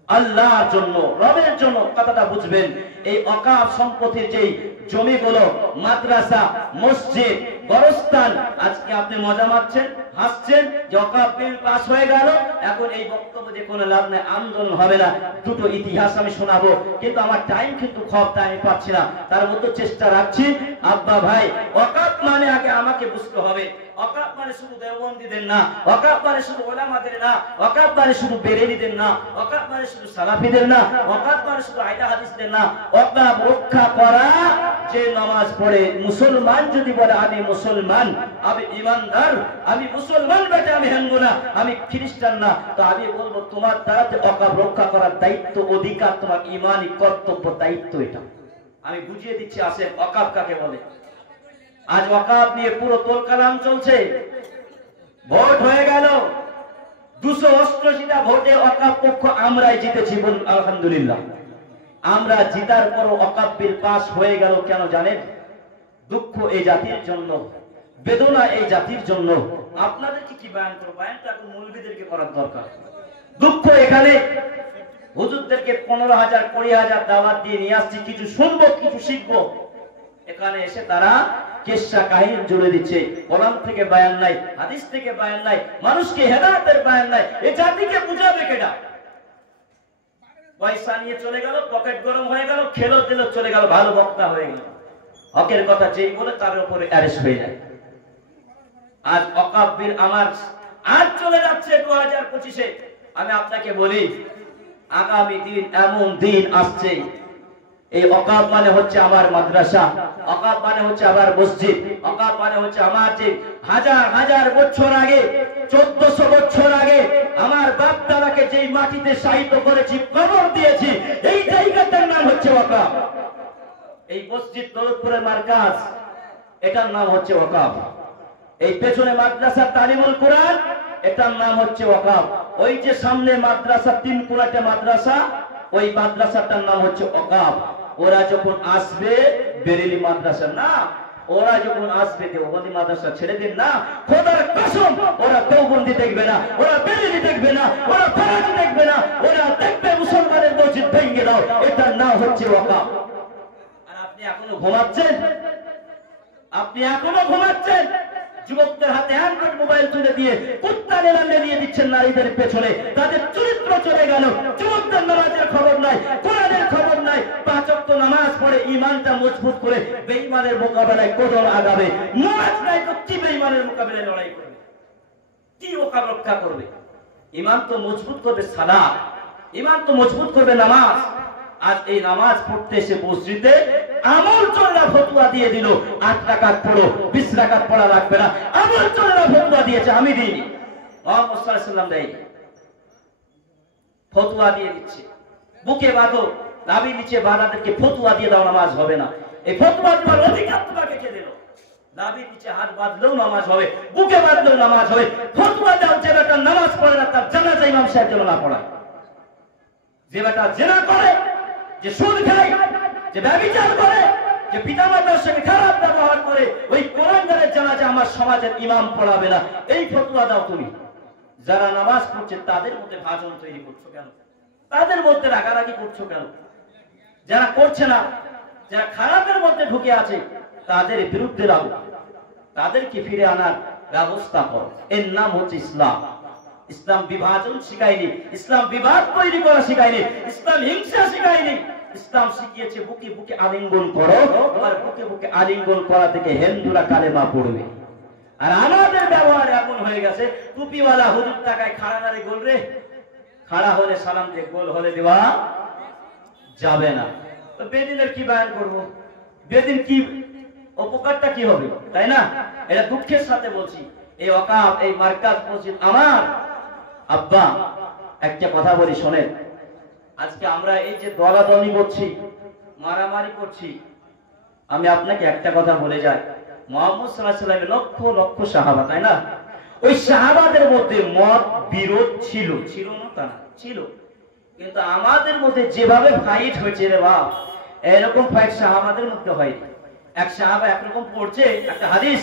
আল্লাহর জন্য, রবের জন্য। কথাটা বুঝবেন। এই ওয়াকফ সম্পত্তির যেই জমিগুলো, মাদ্রাসা, মসজিদ, গোরস্থান, আজকে আপনি মজা মারছেন, হাসছেন যে ওয়াকফ বিল পাস হয়ে গেল, এখন এই বক্তব্য দিয়ে কোনো লাভ নেই, আন্দোলন হবে না। দুটো ইতিহাস আমি শোনাবো, কিন্তু আমার টাইম কিন্তু খুব টাইম পাচ্ছি না, তার মধ্যে চেষ্টা রাখছি। আব্বা ভাই, ওয়াকফ মানে আগে আমাকে বুঝতে হবে ওয়াকাফ মানে শুধু দেওবন্দীদের না, ওয়াকাফ মানে শুধু উলামাদের না, ওয়াকাফ মানে শুধু বেরেলিদের না, ওয়াকাফ মানে শুধু সালাফিদের না, ওয়াকাফ মানে শুধু আইলা হাদিসদের না। ওয়াকাফ রক্ষা করা, যে নামাজ পড়ে মুসলমান যদি বলে আমি মুসলমান, আমি ঈমানদার, আমি মুসলমান বেটা, আমি হিন্দু না, আমি খ্রিস্টান না, তো আমি বলবো তোমার দ্বারা ওয়াকাফ রক্ষা করার দায়িত্ব, অধিকার, তোমার ঈমানি কর্তব্য, দায়িত্ব এটা। আমি বুঝিয়ে দিচ্ছি আসেন ওয়াকাফ কাকে বলে। আজ ওয়াকাফ নিয়ে পুরো তোলকালাম চলছে। ভোট হয়ে গেল, 288টা ভোটে ওয়াকাফ পক্ষ আমরাই জিতেছি, বলুন আলহামদুলিল্লাহ। আমরা জিতার পর ওয়াকাফ বিল পাস হয়ে গেল কেন জানেন? দুঃখ এই জাতির জন্য, বেদনা এই জাতির জন্য। আপনাদেরকে কি বয়ান করব? বয়ানটা এখন মৌলবীদেরকে করার দরকার। দুঃখ এখানে হুজুরদেরকে 15,000 20,000 দাওয়াত দিয়ে নিয়ে আসছি, কিছু শুনবো, কিছু শিখবো। এখানে এসে তারা কিসসা কাহিনী জুড়ে দিচ্ছে। কোরআন থেকে বয়ান নাই, হাদিস থেকে বয়ান নাই, মানুষকে হেদায়েতের বয়ান নাই। এই জাতিকে বুঝাবে কেডা? পয়সা নিয়ে চলে গেল, পকেট গরম হয়ে গেল, খেলো দিল, চলে গেল, ভালো বক্তা হয়ে গেল। হকের কথা যেই বলে তার উপরে অ্যারেস্ট হয়ে যায়। আজ ওয়াকাফ বিল আমার আজ চলে যাচ্ছে 2025-এ। আমি আপনাকে বলি, আগামী দিন এমন দিন আসছে, এই ওয়াকাফ মানে হচ্ছে আমার মাদ্রাসা, ওয়াকাফ মানে হচ্ছে আমার মসজিদ, ওয়াকাফ মানে হচ্ছে আমার যে হাজার হাজার বছর আগে, 1400 বছর আগে আমার বাপ দাদাকে যেই মাটিতে শায়িত করেছি, কবর দিয়েছি, এই জায়গাটার নাম হচ্ছে ওয়াকাফ। এই মসজিদ দৌলতপুরের মার্কাজ, এটার নাম হচ্ছে ওয়াকাফ। এই পেছনে মাদ্রাসা তালিমুল কুরআন, এটার নাম হচ্ছে ওয়াকাফ। ওই যে সামনে মাদ্রাসা, 3 কোণাতে মাদ্রাসা, ওই মাদ্রাসাটার নাম হচ্ছে ওয়াকাফ। ওরা যখন আসবে বেরেলি মাদ্রাসা না, ওরা যখন আসবে দেওবন্দি মাদ্রাসা ছেড়ে দিন না, খোদার কসম ওরা দেওবন্দি দেখবে না, ওরা বেরেলি দেখবে না, ওরা ফরাজি দেখবে না, ওরা দেখবে মুসলমানের মসজিদ ভেঙে দাও, এটার নাম হচ্ছে ওয়াকাফ। আর আপনি এখনো ঘুমাচ্ছেন, আপনি এখনো ঘুমাচ্ছেন। যুবকদের হাতে অ্যান্ড্রয়েড মোবাইল তুলে দিয়ে কুত্তা নেলালে নিয়ে দিচ্ছেন নারীদের পেছনে, তাদের চরিত্র চলে গেল। যুবকদের নামাজের খবর নাই, কোরআনের খবর নাই, 5 ওয়াক্ত নামাজ পড়ে ঈমানটা মজবুত করে বেঈমানের মোকাবেলায় কদম আগাবে। নামাজ নাই তো কি বেঈমানের মোকাবেলায় লড়াই করবে? কি ওয়াকাফ রক্ষা করবে? ঈমান তো মজবুত করবে সালাত, ঈমান তো মজবুত করবে নামাজ। আজ এই নামাজ পড়তে এসে মসজিদে আমল চোরেরা ফতোয়া দিয়ে দিল 8 রাকাত পড়ো, 20 রাকাত পড়া লাগবে না। আমল চোরেরা ফতোয়া দিয়েছে, আমি দিইনি, মুহাম্মদ সাল্লাল্লাহু আলাইহি ওয়াসাল্লাম দেয়নি। ফতোয়া দিয়ে দিচ্ছে, বুকে বাঁধো, নাভির নিচে বাঁধাদেরকে ফতোয়া দিয়ে দাও, নামাজ হবে না। এই ফতোয়া দেওয়ার অধিকার তোমাকে কে দিল? নাভির নিচে হাত বাঁধলেও নামাজ হবে, বুকে বাঁধলেও নামাজ হবে। ফতোয়া দাও, যে বেটা নামাজ পড়ে না তার জানাজা ইমাম সাহেব যেন না পড়ায়, যে বেটা জিনা করে, যে সুদ খায়, যে ব্যভিচার করে, যে পিতামাতার সঙ্গে খারাপ ব্যবহার করে, ওই কোরআনের জানাজা আমার সমাজের ইমাম পড়াবে না। এই ফতোয়া দাও তুমি। যারা নামাজ পড়ছে তাদের মধ্যে ভাজন তৈরি করছো কেন? তাদের মধ্যে রাগারাগি করছো কেন? যারা করছে না, যারা খারাপের মধ্যে ঢুকে আছে, তাদের বিরুদ্ধে রাখো, তাদেরকে ফিরে আনার ব্যবস্থা করো। এর নাম হচ্ছে ইসলাম। ইসলাম বিভাজন শিখায়নি, ইসলাম বিবাদ তৈরি করা শিখায়নি, ইসলাম হিংসা শিখায়নি। ইসলাম শিখিয়েছে বুকে বুকে আলিঙ্গন করো, আর বুকে বুকে আলিঙ্গন করা থেকে হিন্দুরা কালেমা পড়বে। আর আমাদের ব্যবহার এমন হয়ে গেছে, টুপিওয়ালা হুজুর টাকায় খাড়া নারে গোল রে, খাড়া হলে সালাম দিয়ে, গোল হলে দেওয়া যাবে না। তো বেদিনের কি বয়ান করবো? বেদিন কি উপকারটা কি হবে, তাই না? এটা দুঃখের সাথে বলছি। এই ওয়াকাফ, এই মার্কাজ মসজিদ আমার আব্বা। একটা কথা বলি শোনেন, আজকে আমরা এই যে দলাদলি করছি, মারামারি করছি, আমি আপনাকে একটা কথা বলে যাই, মুহাম্মদ সাল্লাল্লাহু আলাইহি ওয়াসাল্লামের লক্ষ লক্ষ সাহাবা, তাই না? ওই সাহাবাদের মধ্যে মত বিরোধ ছিল, ছিল না তা না, ছিল। কিন্তু আমাদের মধ্যে যেভাবে ফাইট হয়েছে রে বাপ, এরকম ফাইট সাহাবাদের মধ্যে হয়নি। এক সাহাবা একরকম পড়ছে, একটা হাদিস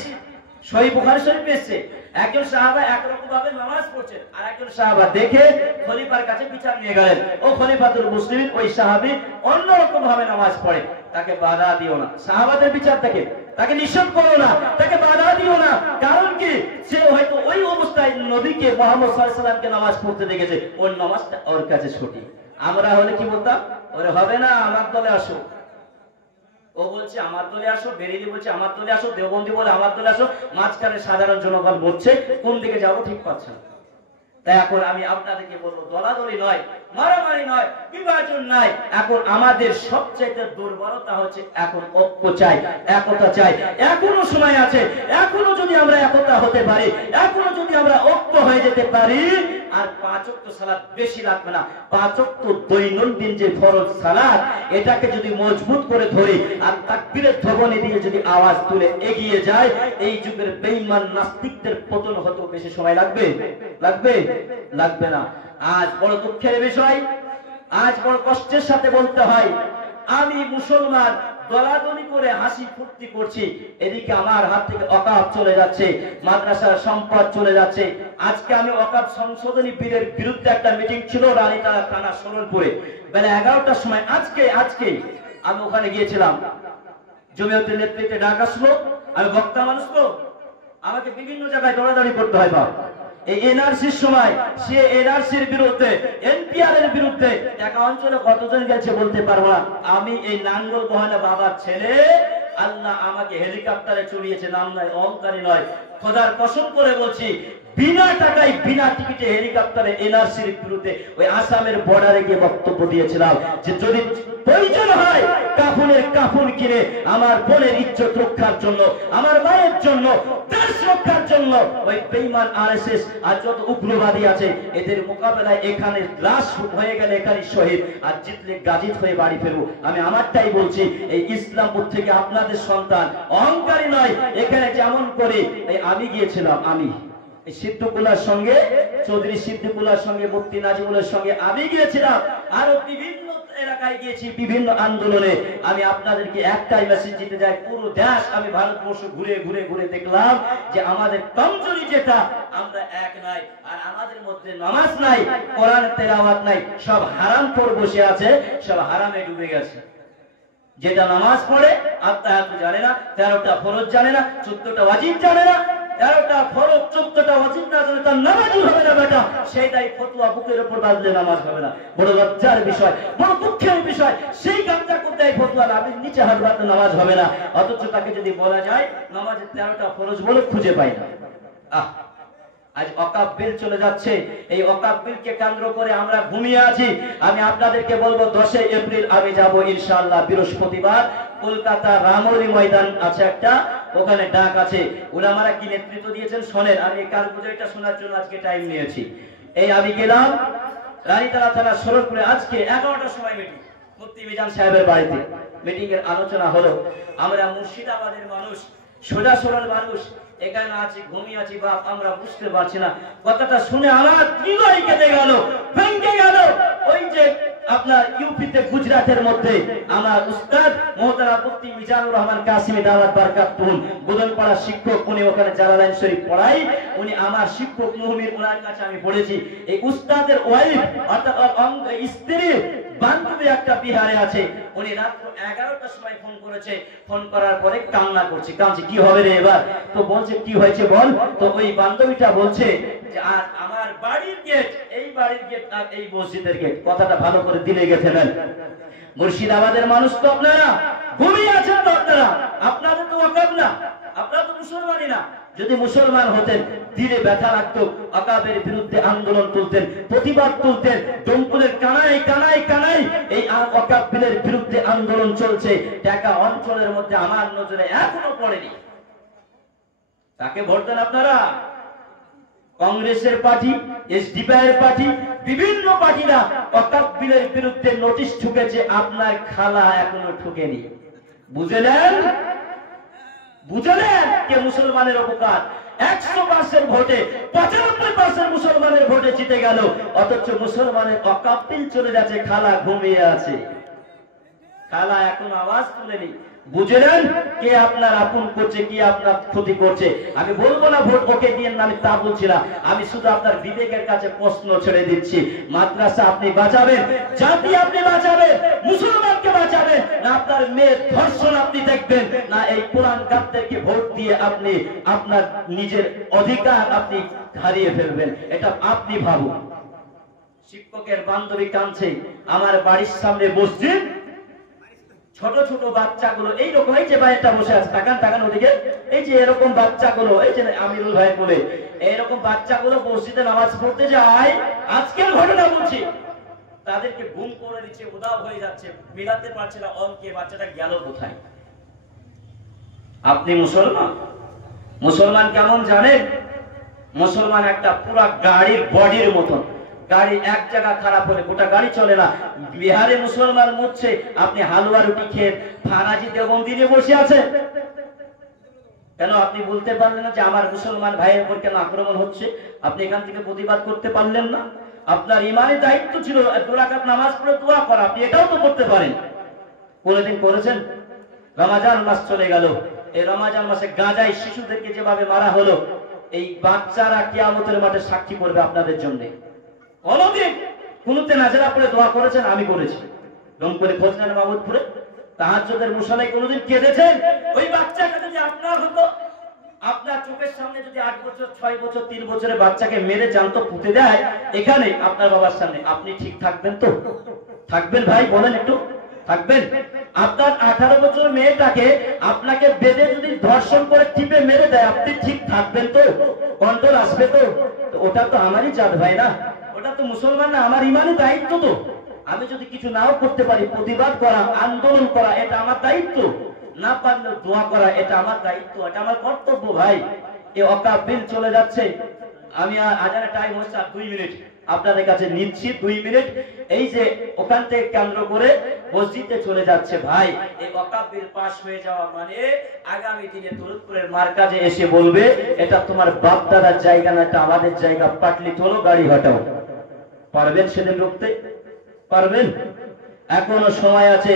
সহিহ বুখারী শরীফে এসেছে, একজন সাহাবা একরকম ভাবে নামাজ পড়ছে, আর একজন সাহাবা দেখে খলিফার কাছে বিচার নিয়ে গেলেন, ও খলিফাতুল মুসলিমিন, ওই সাহাবী অন্যরকম ভাবে নামাজ পড়ে, তাকে বাধা দিও না। সাহাবাদের বিচার থেকে তাকে নিষেধ করো না, তাকে বাধা দিও না। কারণ কি? সে হয়তো ওই অবস্থায় নবীকে, মুহাম্মদ সাল্লাল্লাহু আলাইহি ওয়াসাল্লামকে নামাজ পড়তে দেখেছে, ওর নামাজটা ওর কাছে সঠিক। আমরা হলে কি বলতাম? ওরে হবে না, আমার দলে আসো। ও বলছে আমার দলে আসো, বেরেলি বলছে আমার দলে আসো, দেওবন্দি বলে আমার দলে আসো, মাঝখানে সাধারণ জনগণ বলছে কোন দিকে যাবো ঠিক পাচ্ছে না। তাই এখন আমি আপনাদেরকে বলবো, দলাদলি নয়, মারামারি নয়, বিভাজন নাই, এখন আমাদের সবচেয়ে দুর্বলতা হচ্ছে এখন ঐক্য চাই, একতা চাই। এখনো সময় আছে, এখনো যদি আমরা একতা হতে পারি, এখনো যদি আমরা ঐক্য হয়ে যেতে পারি, আর 5 ওয়াক্ত সালাত বেশি লাগবে না, 5 ওয়াক্ত দৈনন্দিন যে ফরজ সালাত, এটাকে যদি মজবুত করে ধরি আর তাকবীরের ধ্বনি দিয়ে যদি আওয়াজ তুলে এগিয়ে যায়, এই যুগের বেঈমান নাস্তিকদের পতন হতে বেশি সময় লাগবে? লাগবে? লাগবে না। আজ বড় দুঃখের বিষয়, আজ বড় কষ্টের সাথে বলতে হয়, আমি মুসলমান, দলাদলি করে হাসি ফুর্তি করছি, এদিকে আমার হাত থেকে ওয়াকফ চলে যাচ্ছে, মাদ্রাসার সম্পদ চলে যাচ্ছে। আজকে আমি ওয়াকফ সংশোধনী বিলের বিরুদ্ধে একটা মিটিং ছিল রানীতালা থানা সরলপুরে, বেলা 11টার সময়। আজকে আমি ওখানে গিয়েছিলাম, জমিয়তের নেতৃত্বে ডাক আসলো, আমি বক্তা মানুষ তো, আমাকে বিভিন্ন জায়গায় দৌড়াদৌড়ি করতে হয়। বাবা, এই এনআরসির সময় সে এনআরসির বিরুদ্ধে, এনপিআর এর বিরুদ্ধে টাকা অঞ্চলে কতজন গেছে বলতে পারবো না। আমি এই নাঙ্গল বহানা বাবার ছেলে, আল্লাহ আমাকে হেলিকপ্টারে চড়িয়েছে, নাম নয়, অহংকারী নয়, খোদার কসম করে বলছি, বিনা টাকায় বিনা টিকিটে হেলিকপ্টারে এনআরসির বিরুদ্ধে ওই আসামের বর্ডারে গিয়ে বক্তব্য দিয়েছিলাম যে যদি প্রয়োজন হয় কাফন কিনে আমার বোনের ইজ্জত রক্ষার জন্য, আমার মায়ের জন্য, দেশ রক্ষার জন্য, ওই বেঈমান আরএসএস আর যত উগ্রবাদী আছে এদের মোকাবেলায় এখানে লাশ হয়ে গেলে এখানে শহীদ, আর জিতলে গাজীত হয়ে বাড়ি ফেরবো। আমি আমারটাই বলছি, এই ইসলামপুর থেকে আপনাদের সন্তান, অহংকারী নয়, এখানে যেমন করে আমি গিয়েছিলাম, আমি সিদ্দিকুল্লাহর সঙ্গে, চৌধুরী সিদ্দিকুল্লাহর সঙ্গে, মুফতি নাজিমুলের সঙ্গে আমি গিয়েছিলাম, আরো বিভিন্ন এলাকায় গিয়েছি, বিভিন্ন আন্দোলনে। আমি আপনাদেরকে একটাই মেসেজ দিতে যাই, পুরো দেশ আমি ভারতবর্ষ ঘুরে ঘুরে ঘুরে দেখলাম যে আমাদের কমজোরি যেটা, আমরা এক নাই, আর আমাদের মধ্যে নামাজ নাই, কোরআন তেলাওয়াত নাই, সব হারাম করে বসে আছে, সব হারামে ডুবে গেছে। যেটা নামাজ পড়ে আত্মাহাত জানে না, 13টা ফরজ জানে না, 14টা ওয়াজিব জানে না, 13টা ফরজ 14টা ওয়াজিব না জানে, তার নামাজই হবে না বেটা, সেটাই ফতোয়া বুকের উপর বাঁধলে নামাজ হবে না। বড় লজ্জার বিষয়, বড় দুঃখের বিষয়, সেই কাজটা করতে ফতোয়া নাবির নিচে হাত বাঁধলে নামাজ হবে না, অথচ তাকে যদি বলা যায় নামাজের 13টা ফরজ বলে খুঁজে পাই না। আজ ওয়াকফ বিল চলে যাচ্ছে, এই ওয়াকফ বিলকে কেন্দ্র করে আমরা ঘুমিয়ে আছি। আমি আপনাদেরকে বলবো 10 এপ্রিল আমি যাব ইনশাআল্লাহ, বৃহস্পতিবার, কলকাতা রামলী ময়দান আছে একটা, ওখানে ডাক আছে। উলামারা কি নেতৃত্ব দিয়েছেন শোনেন, আমি কারগুজারিটা শোনার জন্য আজকে টাইম নিয়েছি। এই আমি গেলাম রানীতালা থানা সরলপুরে, আজকে 11টার সময় মিটিং, মুফতি মিজান সাহেবের বাড়িতে মিটিং এর আলোচনা হলো। আমরা মুর্শিদাবাদের মানুষ, সোজা সরল মানুষ, এখানে আছি, ঘুমিয়ে আছি, বাপ আমরা বুঝতে পারছি না। কথাটা শুনে আমার হৃদয় কেঁদে গেল, ভেঙে গেল। ওই যে আপনার ইউপিতে, গুজরাটের মধ্যে আমার উস্তাদ মোহতারাম মুফতি মিজানুর রহমান কাসিমি দাওয়াত বারাকাতুহুম, গোদনপাড়া শিক্ষক, উনি ওখানে জালালাইন শরীফ পড়াই, উনি আমার শিক্ষক মুহমির, ওনার কাছে আমি পড়েছি। এই উস্তাদের ওয়াইফ অর্থাৎ স্ত্রী বান্ধবী একটা বিহারে আছে, উনি রাত 11টার সময় ফোন করেছে, ফোন করার পরে কান্না করছে, কাঁদছে, কি হবে রে এবার? তো বলছে কি হয়েছে বল? তো ওই বান্ধবীটা বলছে যে আর আমার বাড়ির গেট, এই বাড়ির গেট আর এই মসজিদের গেট, কথাটা ভালো করে দিলে গেছে নেন। মুর্শিদাবাদের মানুষ তো আপনারা ঘুমিয়ে আছেন, তো আপনাদের তো ওয়াকফ না, আপনারা তো মুসলমানই না। যদি মুসলমান হতেন দিলে ব্যথা লাগতো, ওয়াকফের বিরুদ্ধে আন্দোলন তুলতেন, প্রতিবাদ তুলতেন, ডোমকুলের কানাই কানাই কানাই এই ওয়াকফ বিলের বিরুদ্ধে আন্দোলন চলছে। টাকা অঞ্চলের মধ্যে আমার নজরে এখনো পড়েনি। তাকে ভোট দেন আপনারা? কংগ্রেসের পার্টি, এসডিপিআই এর পার্টি, বিভিন্ন পার্টিরা ওয়াকফ বিলের বিরুদ্ধে নোটিশ ঠুকেছে, আপনার খালা এখনো ঠুকেনি। বুঝলেন? বুঝলেন কে মুসলমানের উপকার? 100% ভোটে 95% মুসলমানের ভোটে জিতে গেল, অথচ মুসলমানের ওয়াকফ বিল চলে যাচ্ছে, খালা ঘুমিয়ে আছে, খালা এখন আওয়াজ তুলেনি। বুঝলেন কে আপনার আপন করছে, কি আপনার ক্ষতি করছে? আমি বলবো না ভোট ওকে দিয়ে, আমি তা বলছি না, আমি শুধু আপনার বিবেকের কাছে প্রশ্ন ছেড়ে দিচ্ছি। মাদ্রাসা আপনি বাঁচাবেন, জাতি আপনি বাঁচাবেন, মুসলমানকে বাঁচাবেন না আপনার মেয়ের ধর্ষণ আপনি দেখবেন, না এই কোরআন গাদ্দারকে ভোট দিয়ে আপনি আপনার নিজের অধিকার আপনি হারিয়ে ফেলবেন? এটা আপনি ভাবুন। শিক্ষকের বান্ধবী কাঁদছে, আমার বাড়ির সামনে মসজিদ, ছোট ছোট বাচ্চাগুলো এইরকম, এই যে ভাইটা বসে আছে, তাকান তাকান ওদিকে, এই যে এরকম বাচ্চাগুলো, এই যে আমিরুল ভাই বলে এইরকম বাচ্চাগুলো মসজিদে নামাজ পড়তে যায়, আজকের ঘটনা বলছি, তাদেরকে গুম করে দিচ্ছে, উধাও হয়ে যাচ্ছে, মিলাতে পারছে না অঙ্কে, বাচ্চাটা গেল কোথায়? আপনি মুসলমান, মুসলমান কেমন জানেন? মুসলমান একটা পুরা গাড়ির বডির মতন, গাড়ি এক জায়গা খারাপ হলে গোটা গাড়ি চলে না। বিহারে মুসলমান মরছে, আপনি হালুয়া রুটি খেয়ে ফানাজি দেওবন্দি নিয়ে বসে আছেন কেন? আপনি বলতে পারলেন না যে আমার মুসলমান ভাইয়ের উপর কেন আক্রমণ হচ্ছে? আপনি এখান থেকে প্রতিবাদ করতে পারলেন না? আপনার ইমানের দায়িত্ব ছিল 2 রাকাত নামাজ পড়ে দোয়া করা, আপনি এটাও তো করতে পারেন। কোনদিন করেছেন? রমজান মাস চলে গেল, এই রমজান মাসে গাঁজায় শিশুদেরকে যেভাবে মারা হলো, এই বাচ্চারা কিয়ামতের মাঠে সাক্ষী করবে আপনাদের জন্য। কোনদিন কুনুতে নাজেরা পড়ে দোয়া করেছেন? আমি করেছি। রংপুরে খোঁজনান মাহমুদপুরে তাহাজ্জুদের মুসাল্লায় কোনদিন কেঁদেছেন? ওই বাচ্চাটা যদি আপনার হতো, আপনার চোখের সামনে যদি 8 বছর 6 বছর 3 বছরের বাচ্চাকে মেরে জ্যান্ত পুঁতে দেয় এখানে আপনার বাবার সামনে, আপনি ঠিক থাকবেন তো? থাকবেন ভাই, বলেন একটু, থাকবেন? আপনার 18 বছর মেয়েটাকে আপনাকে বেঁধে যদি ধর্ষণ করে টিপে মেরে দেয়, আপনি ঠিক থাকবেন তো? কন্ট্রোল আসবে তো? ওটা তো আমারই জাত ভাই না, ওটা তো মুসলমান না, আমার ইমানি দায়িত্ব তো। আমি যদি কিছু নাও করতে পারি, প্রতিবাদ করা, আন্দোলন করা, এটা আমার দায়িত্ব। না পারলে দোয়া করা, এটা আমার দায়িত্ব, এটা আমার কর্তব্য ভাই। এই ওয়াকফ বিল চলে যাচ্ছে, আমি আজানের টাইম হচ্ছে 2 মিনিট, আপনাদের কাছে নিচ্ছি 2 মিনিট। এই যে ওখান থেকে কেন্দ্র করে মসজিদে চলে যাচ্ছে ভাই, এই ওয়াকফ বিল পাস হয়ে যাওয়া মানে আগামী দিনে দৌলতপুরের মার্কাজে এসে বলবে এটা তোমার বাপ দাদার জায়গা না, এটা আমাদের জায়গা, পাটলি তোলো, গাড়ি হটাও। পারবেন সেদিন রুখতে? পারবেন? এখনো সময় আছে,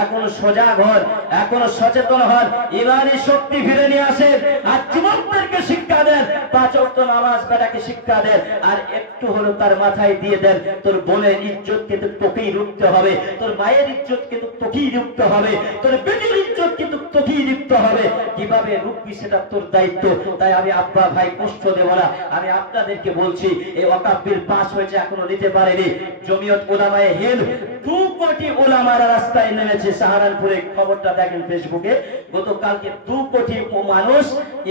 এখনো সজাগ হন, এখনো সচেতন হন, ইমানি শক্তি ফিরে নিয়ে আসেন, আর যুবকদেরকে শিক্ষা দেন, 5 ওয়াক্ত নামাজ বেটাকে শিক্ষা দেন, আর একটু হলো তার মাথায় দিয়ে দেন তোর বোনের ইজ্জত কিন্তু তোকেই রুখতে হবে, তোর মায়ের ইজ্জত কিন্তু তোকেই রুখতে হবে, তোর বেটির ইজ্জত কিন্তু তোকেই রুখতে হবে। কিভাবে রুখবি সেটা তোর দায়িত্ব। তাই আমি আব্বা ভাই কষ্ট দেব না, আমি আপনাদেরকে বলছি এই ওয়াকফ বিল পাস হয়েছে, এখনো নিতে পারেনি। জমিয়ত উলামায়ে হিন্দ 2 কোটি উলামারা রাস্তায় নেমেছে সাহারানপুরে, খবরটা দেখেন ফেসবুকে, গতকালকে 2 কোটি মানুষ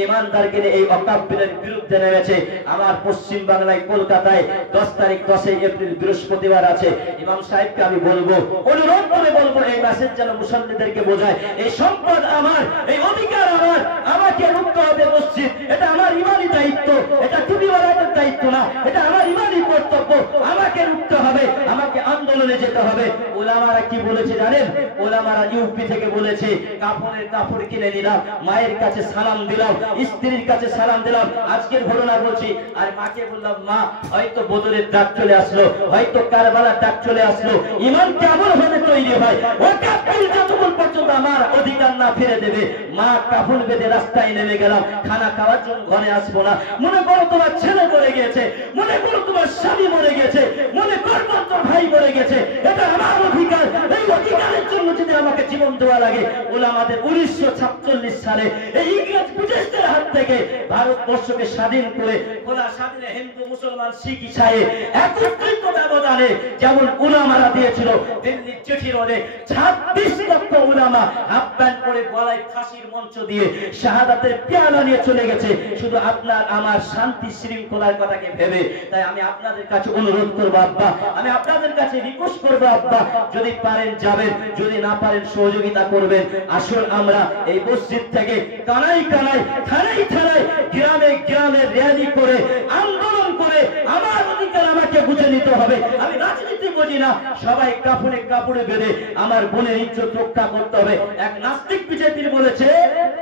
ইমানদারকে এই ওয়াকফ বিলের বিরুদ্ধে নেমেছে। আমার পশ্চিম বাংলায় কলকাতায় 10 তারিখ 10 এপ্রিল বৃহস্পতিবার আছে, ইমাম সাহেবকে আমি বলবো, অনুরোধ করে বলবো, এই মেসেজ যেন মুসল্লিদেরকে বোঝায়, এই সম্পদ আমার, এই অধিকার আমার, আমাকে রুখতে হবে মসজিদ, এটা আমার ইমানি দায়িত্ব, এটা টুপিওয়ালাদের দায়িত্ব না, এটা আমার ইমানি কর্তব্য, আমাকে রুখতে হবে, আমাকে আন্দোলনে যেতে হবে। ওলামারা কি বলেছে জানেন? ওলামারা ইউপি থেকে বলেছে কাপড়ের কাপড় কিনে নিলাম, মায়ের কাছে সালাম দিলাম, স্ত্রীর কাছে সালাম দিলাম, আজকের ঘটনা বলছি। আর মাকে বললাম, মা হয়তো বদরের ডাক চলে আসলো, হয়তো কারবালার ডাক চলে আসলো, ইমান কেমন ভাবে তৈরি হয়, ওয়াকফ বিল যতক্ষণ পর্যন্ত আমার অধিকার না ফিরে দেবে, মা কাপড় বেঁধে রাস্তায় নেমে গেলাম, খানা খাওয়ার জন্য ঘরে আসবো না। মনে করো তোমার ছেলে মরে গেছে, মনে করো তোমার স্বামী মরে গেছে, মনে করো তোর ভাই মরে গেছে, এটা আমার অধিকার, এই অধিকারের জন্য যদি আমাকে জীবন দেওয়া লাগে। ওলামাদের 1946 সালে এই ইংরেজ ব্রিটিশদের হাত থেকে ভারতবর্ষকে স্বাধীন করে ওলা স্বাধীনে হিন্দু মুসলমান শিখ ইসাই একত্রিত ব্যবধানে যেমন উলামারা দিয়েছিল, দিল্লির চিঠি রোডে 26 লক্ষ উলামা হাফ প্যান্ট পরে গলায় ফাঁসির মঞ্চ দিয়ে শাহাদাতের পেয়ালা নিয়ে চলে গেছে, শুধু আপনার আমার শান্তি শৃঙ্খলার কথাকে ভেবে। তাই আমি আপনাদের কাছে অনুরোধ করবো আব্বা, আমি আপনাদের কাছে রিকোয়েস্ট করবো আব্বা, যদি পারেন যাবেন, যদি না পারেন সহযোগিতা করবেন। আসুন আমরা এই মসজিদ থেকে কানাই কানাই, থানাই থানায়, গ্রামে গ্রামে র্যালি করে, আন্দোলন করে আমার অধিকার আমাকে বুঝে নিতে হবে। আমি রাজনীতি বুঝি না, সবাই কাপড়ে কাপড়ে বেঁধে আমার বোনের ইজ্জত রক্ষা করতে হবে। এক নাস্তিক বিজেপি বলেছে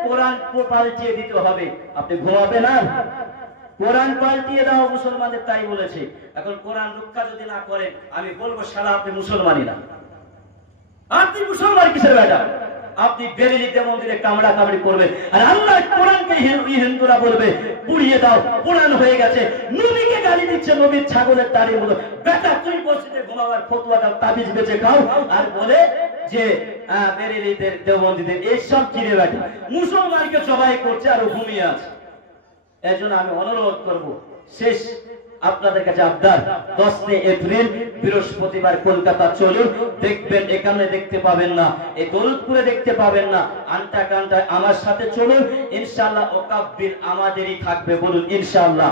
কোরআন পাল্টিয়ে দিতে হবে, আপনি ঘুমাবেন আর কোরআন পাল্টিয়ে দাও, মুসলমানদের তাই বলেছে। এখন কোরআন রক্ষা যদি না করেন, আমি বলবো শালা আপনি মুসলমানই না, আপনি মুসলমান কিসের বেটা? আপনি বেরেলিতে মন্দিরে কামড়া কামড়ি করবেন, আর আল্লাহ কোরআনকে হিন্দুরা বলবে পুড়িয়ে দাও, পুরাণ হয়ে গেছে। নবীকে গালি দিচ্ছে, নবীর ছাগলের দাড়ি বলো, বেটা তুই মসজিদে ঘুমাবার ফতোয়া দাও, তাবিজ বেচে খাও, আর বলে যে বেরেলিতে দেওবন্দিদের এইসব কিনে বেটা মুসলমানকে জবাই করছে আর ঘুমিয়ে আছে। এজন্য আমি অনুরোধ করব, শেষ আপনাদের কাছে আবদার 10 এপ্রিল বৃহস্পতিবার কলকাতা চলুন, দেখবেন এখানে দেখতে পাবেন না, এই দৌলতপুরে দেখতে পাবেন না, আন্টা কান্টায় আমার সাথে চলুন, ইনশাআল্লাহ ওয়াকফ বিল আমাদেরই থাকবে, বলুন ইনশাআল্লাহ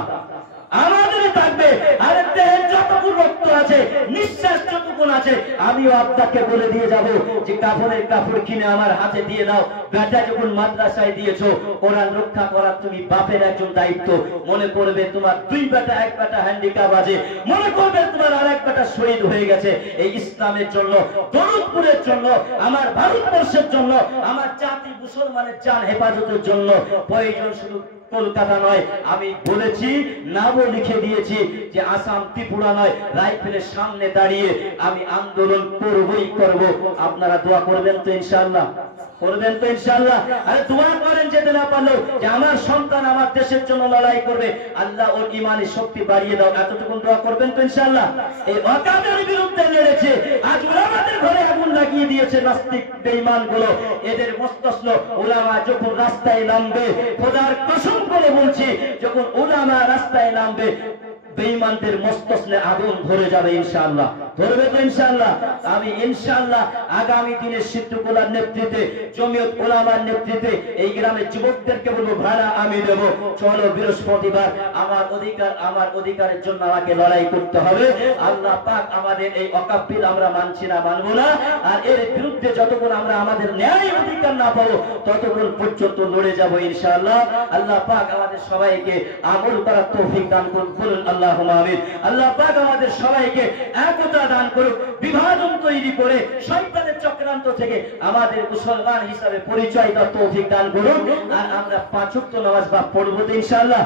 আমাদেরই থাকবে। আর দেহের যতটুকু রক্ত আছে, নিঃশ্বাস যতটুকু আছে, আমিও আপনাকে বলে দিয়ে যাব যে কাপড়ের কাপড় কিনে আমার হাতে দিয়ে দাও। বেটা যখন মাদ্রাসায় দিয়েছো, কোরআন রক্ষা করার তুমি বাপের একজন দায়িত্ব। মনে করবে তোমার 2 বেটা 1 বেটা হ্যান্ডিক্যাপ আছে, মনে করবে তোমার আরেক বেটা শহীদ হয়ে গেছে এই ইসলামের জন্য, দৌলতপুরের জন্য, আমার ভারতবর্ষের জন্য, আমার জাতি মুসলমানের জান হেফাজতের জন্য। প্রয়োজন শুধু কলকাতা নয়, আমি বলেছি, নামও লিখে দিয়েছি যে আসাম, ত্রিপুরা নয়, রাইফেলের সামনে দাঁড়িয়ে আমি আন্দোলন করবই করব। আপনারা দোয়া করবেন তো ইনশাআল্লাহ? করবেন তো ইনশাআল্লাহ? আরে দোয়া করেন যেতে না পারলেও যে আমার সন্তান আমার দেশের জন্য লড়াই করবে, আল্লাহ ওর ইমানি শক্তি বাড়িয়ে দাও, এতটুকু দোয়া করবেন তো ইনশাআল্লাহ? এই ওয়াকফের বিরুদ্ধে লড়েছে, আজ উলামাদের ঘরে আগুন লাগিয়ে দিয়েছে নাস্তিক বেঈমান গুলো। এদের মস্তিষ্ক, উলামা যখন রাস্তায় নামবে, খোদার কসম করে বলছি, যখন উলামা রাস্তায় নামবে, বেঈমানদের মস্তিষ্কে আগুন ধরে যাবে ইনশাআল্লাহ। ধরবে তো ইনশাআল্লাহ? আমি ইনশাআল্লাহ আগামী দিনে সিদ্ধকুলার নেতৃত্বে, জমিয়ত উলামার নেতৃত্বে এই গ্রামের যুবকদেরকে বলবো, ভাড়া আমি দেব, চলো বৃহস্পতিবার আমার অধিকারের জন্য আমাকে লড়াই করতে হবে। আল্লাহ পাক আমাদের এই ওয়াকফ বিল আমরা মানছি না, মানবো না, আর এর বিরুদ্ধে যতক্ষণ আমরা আমাদের ন্যায় অধিকার না পাবো ততক্ষণ পর্যন্ত লড়ে যাব ইনশাআল্লাহ। আল্লাহ পাক আমাদের সবাইকে আমল করার তৌফিক দান করুন, বলুন আল্লাহুম্মা আমিন। আল্লাহ পাক আমাদের সবাইকে একতা দান করুক, বিভাজন তৈরি করে শয়তানের চক্রান্ত থেকে আমাদের মুসলমান হিসাবে পরিচয় দেওয়ার তৌফিক দান করুন। আর আমরা 5 ওয়াক্ত নামাজ বা পড়ব তো ইনশাআল্লাহ?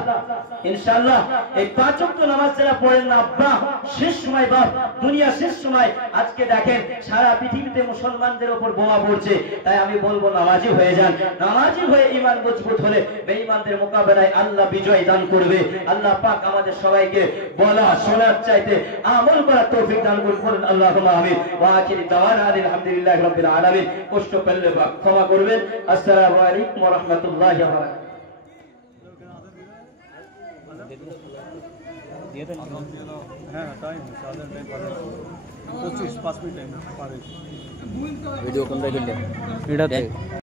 ইনশাআল্লাহ এই 5 ওয়াক্ত নামাজ যারা পড়েন না, বাহ, শেষ সময়, বাহ, দুনিয়া শেষ সময়। আজকে দেখেন সারা পৃথিবীতে মুসলমানদের উপর বোমা পড়ছে, তাই আমি বলবো নামাজি হয়ে যান। নামাজি হয়ে ঈমান মজবুত হলে বেঈমানদের মোকাবেলায় আল্লাহ বিজয় দান করবে। আল্লাহ পাক আমাদের সবাইকে বলা শোনার চাইতে আমল করার তৌফিক দান করুন, বলুন আল্লাহুম্মা আমিন। ওয়া আখিরু দাওয়ানা আলহামদুলিল্লাহি রাব্বিল আলামিন। কষ্ট পেলে ক্ষমা করবেন। আসসালামু আলাইকুম ওয়া রাহমাতুল্লাহি ওয়া বারাকাতুহু। হ্যাঁ, টাইম 25-5 মিনিট টাইম পারে। ভিডিও কোনটা কিনলে? এটাতে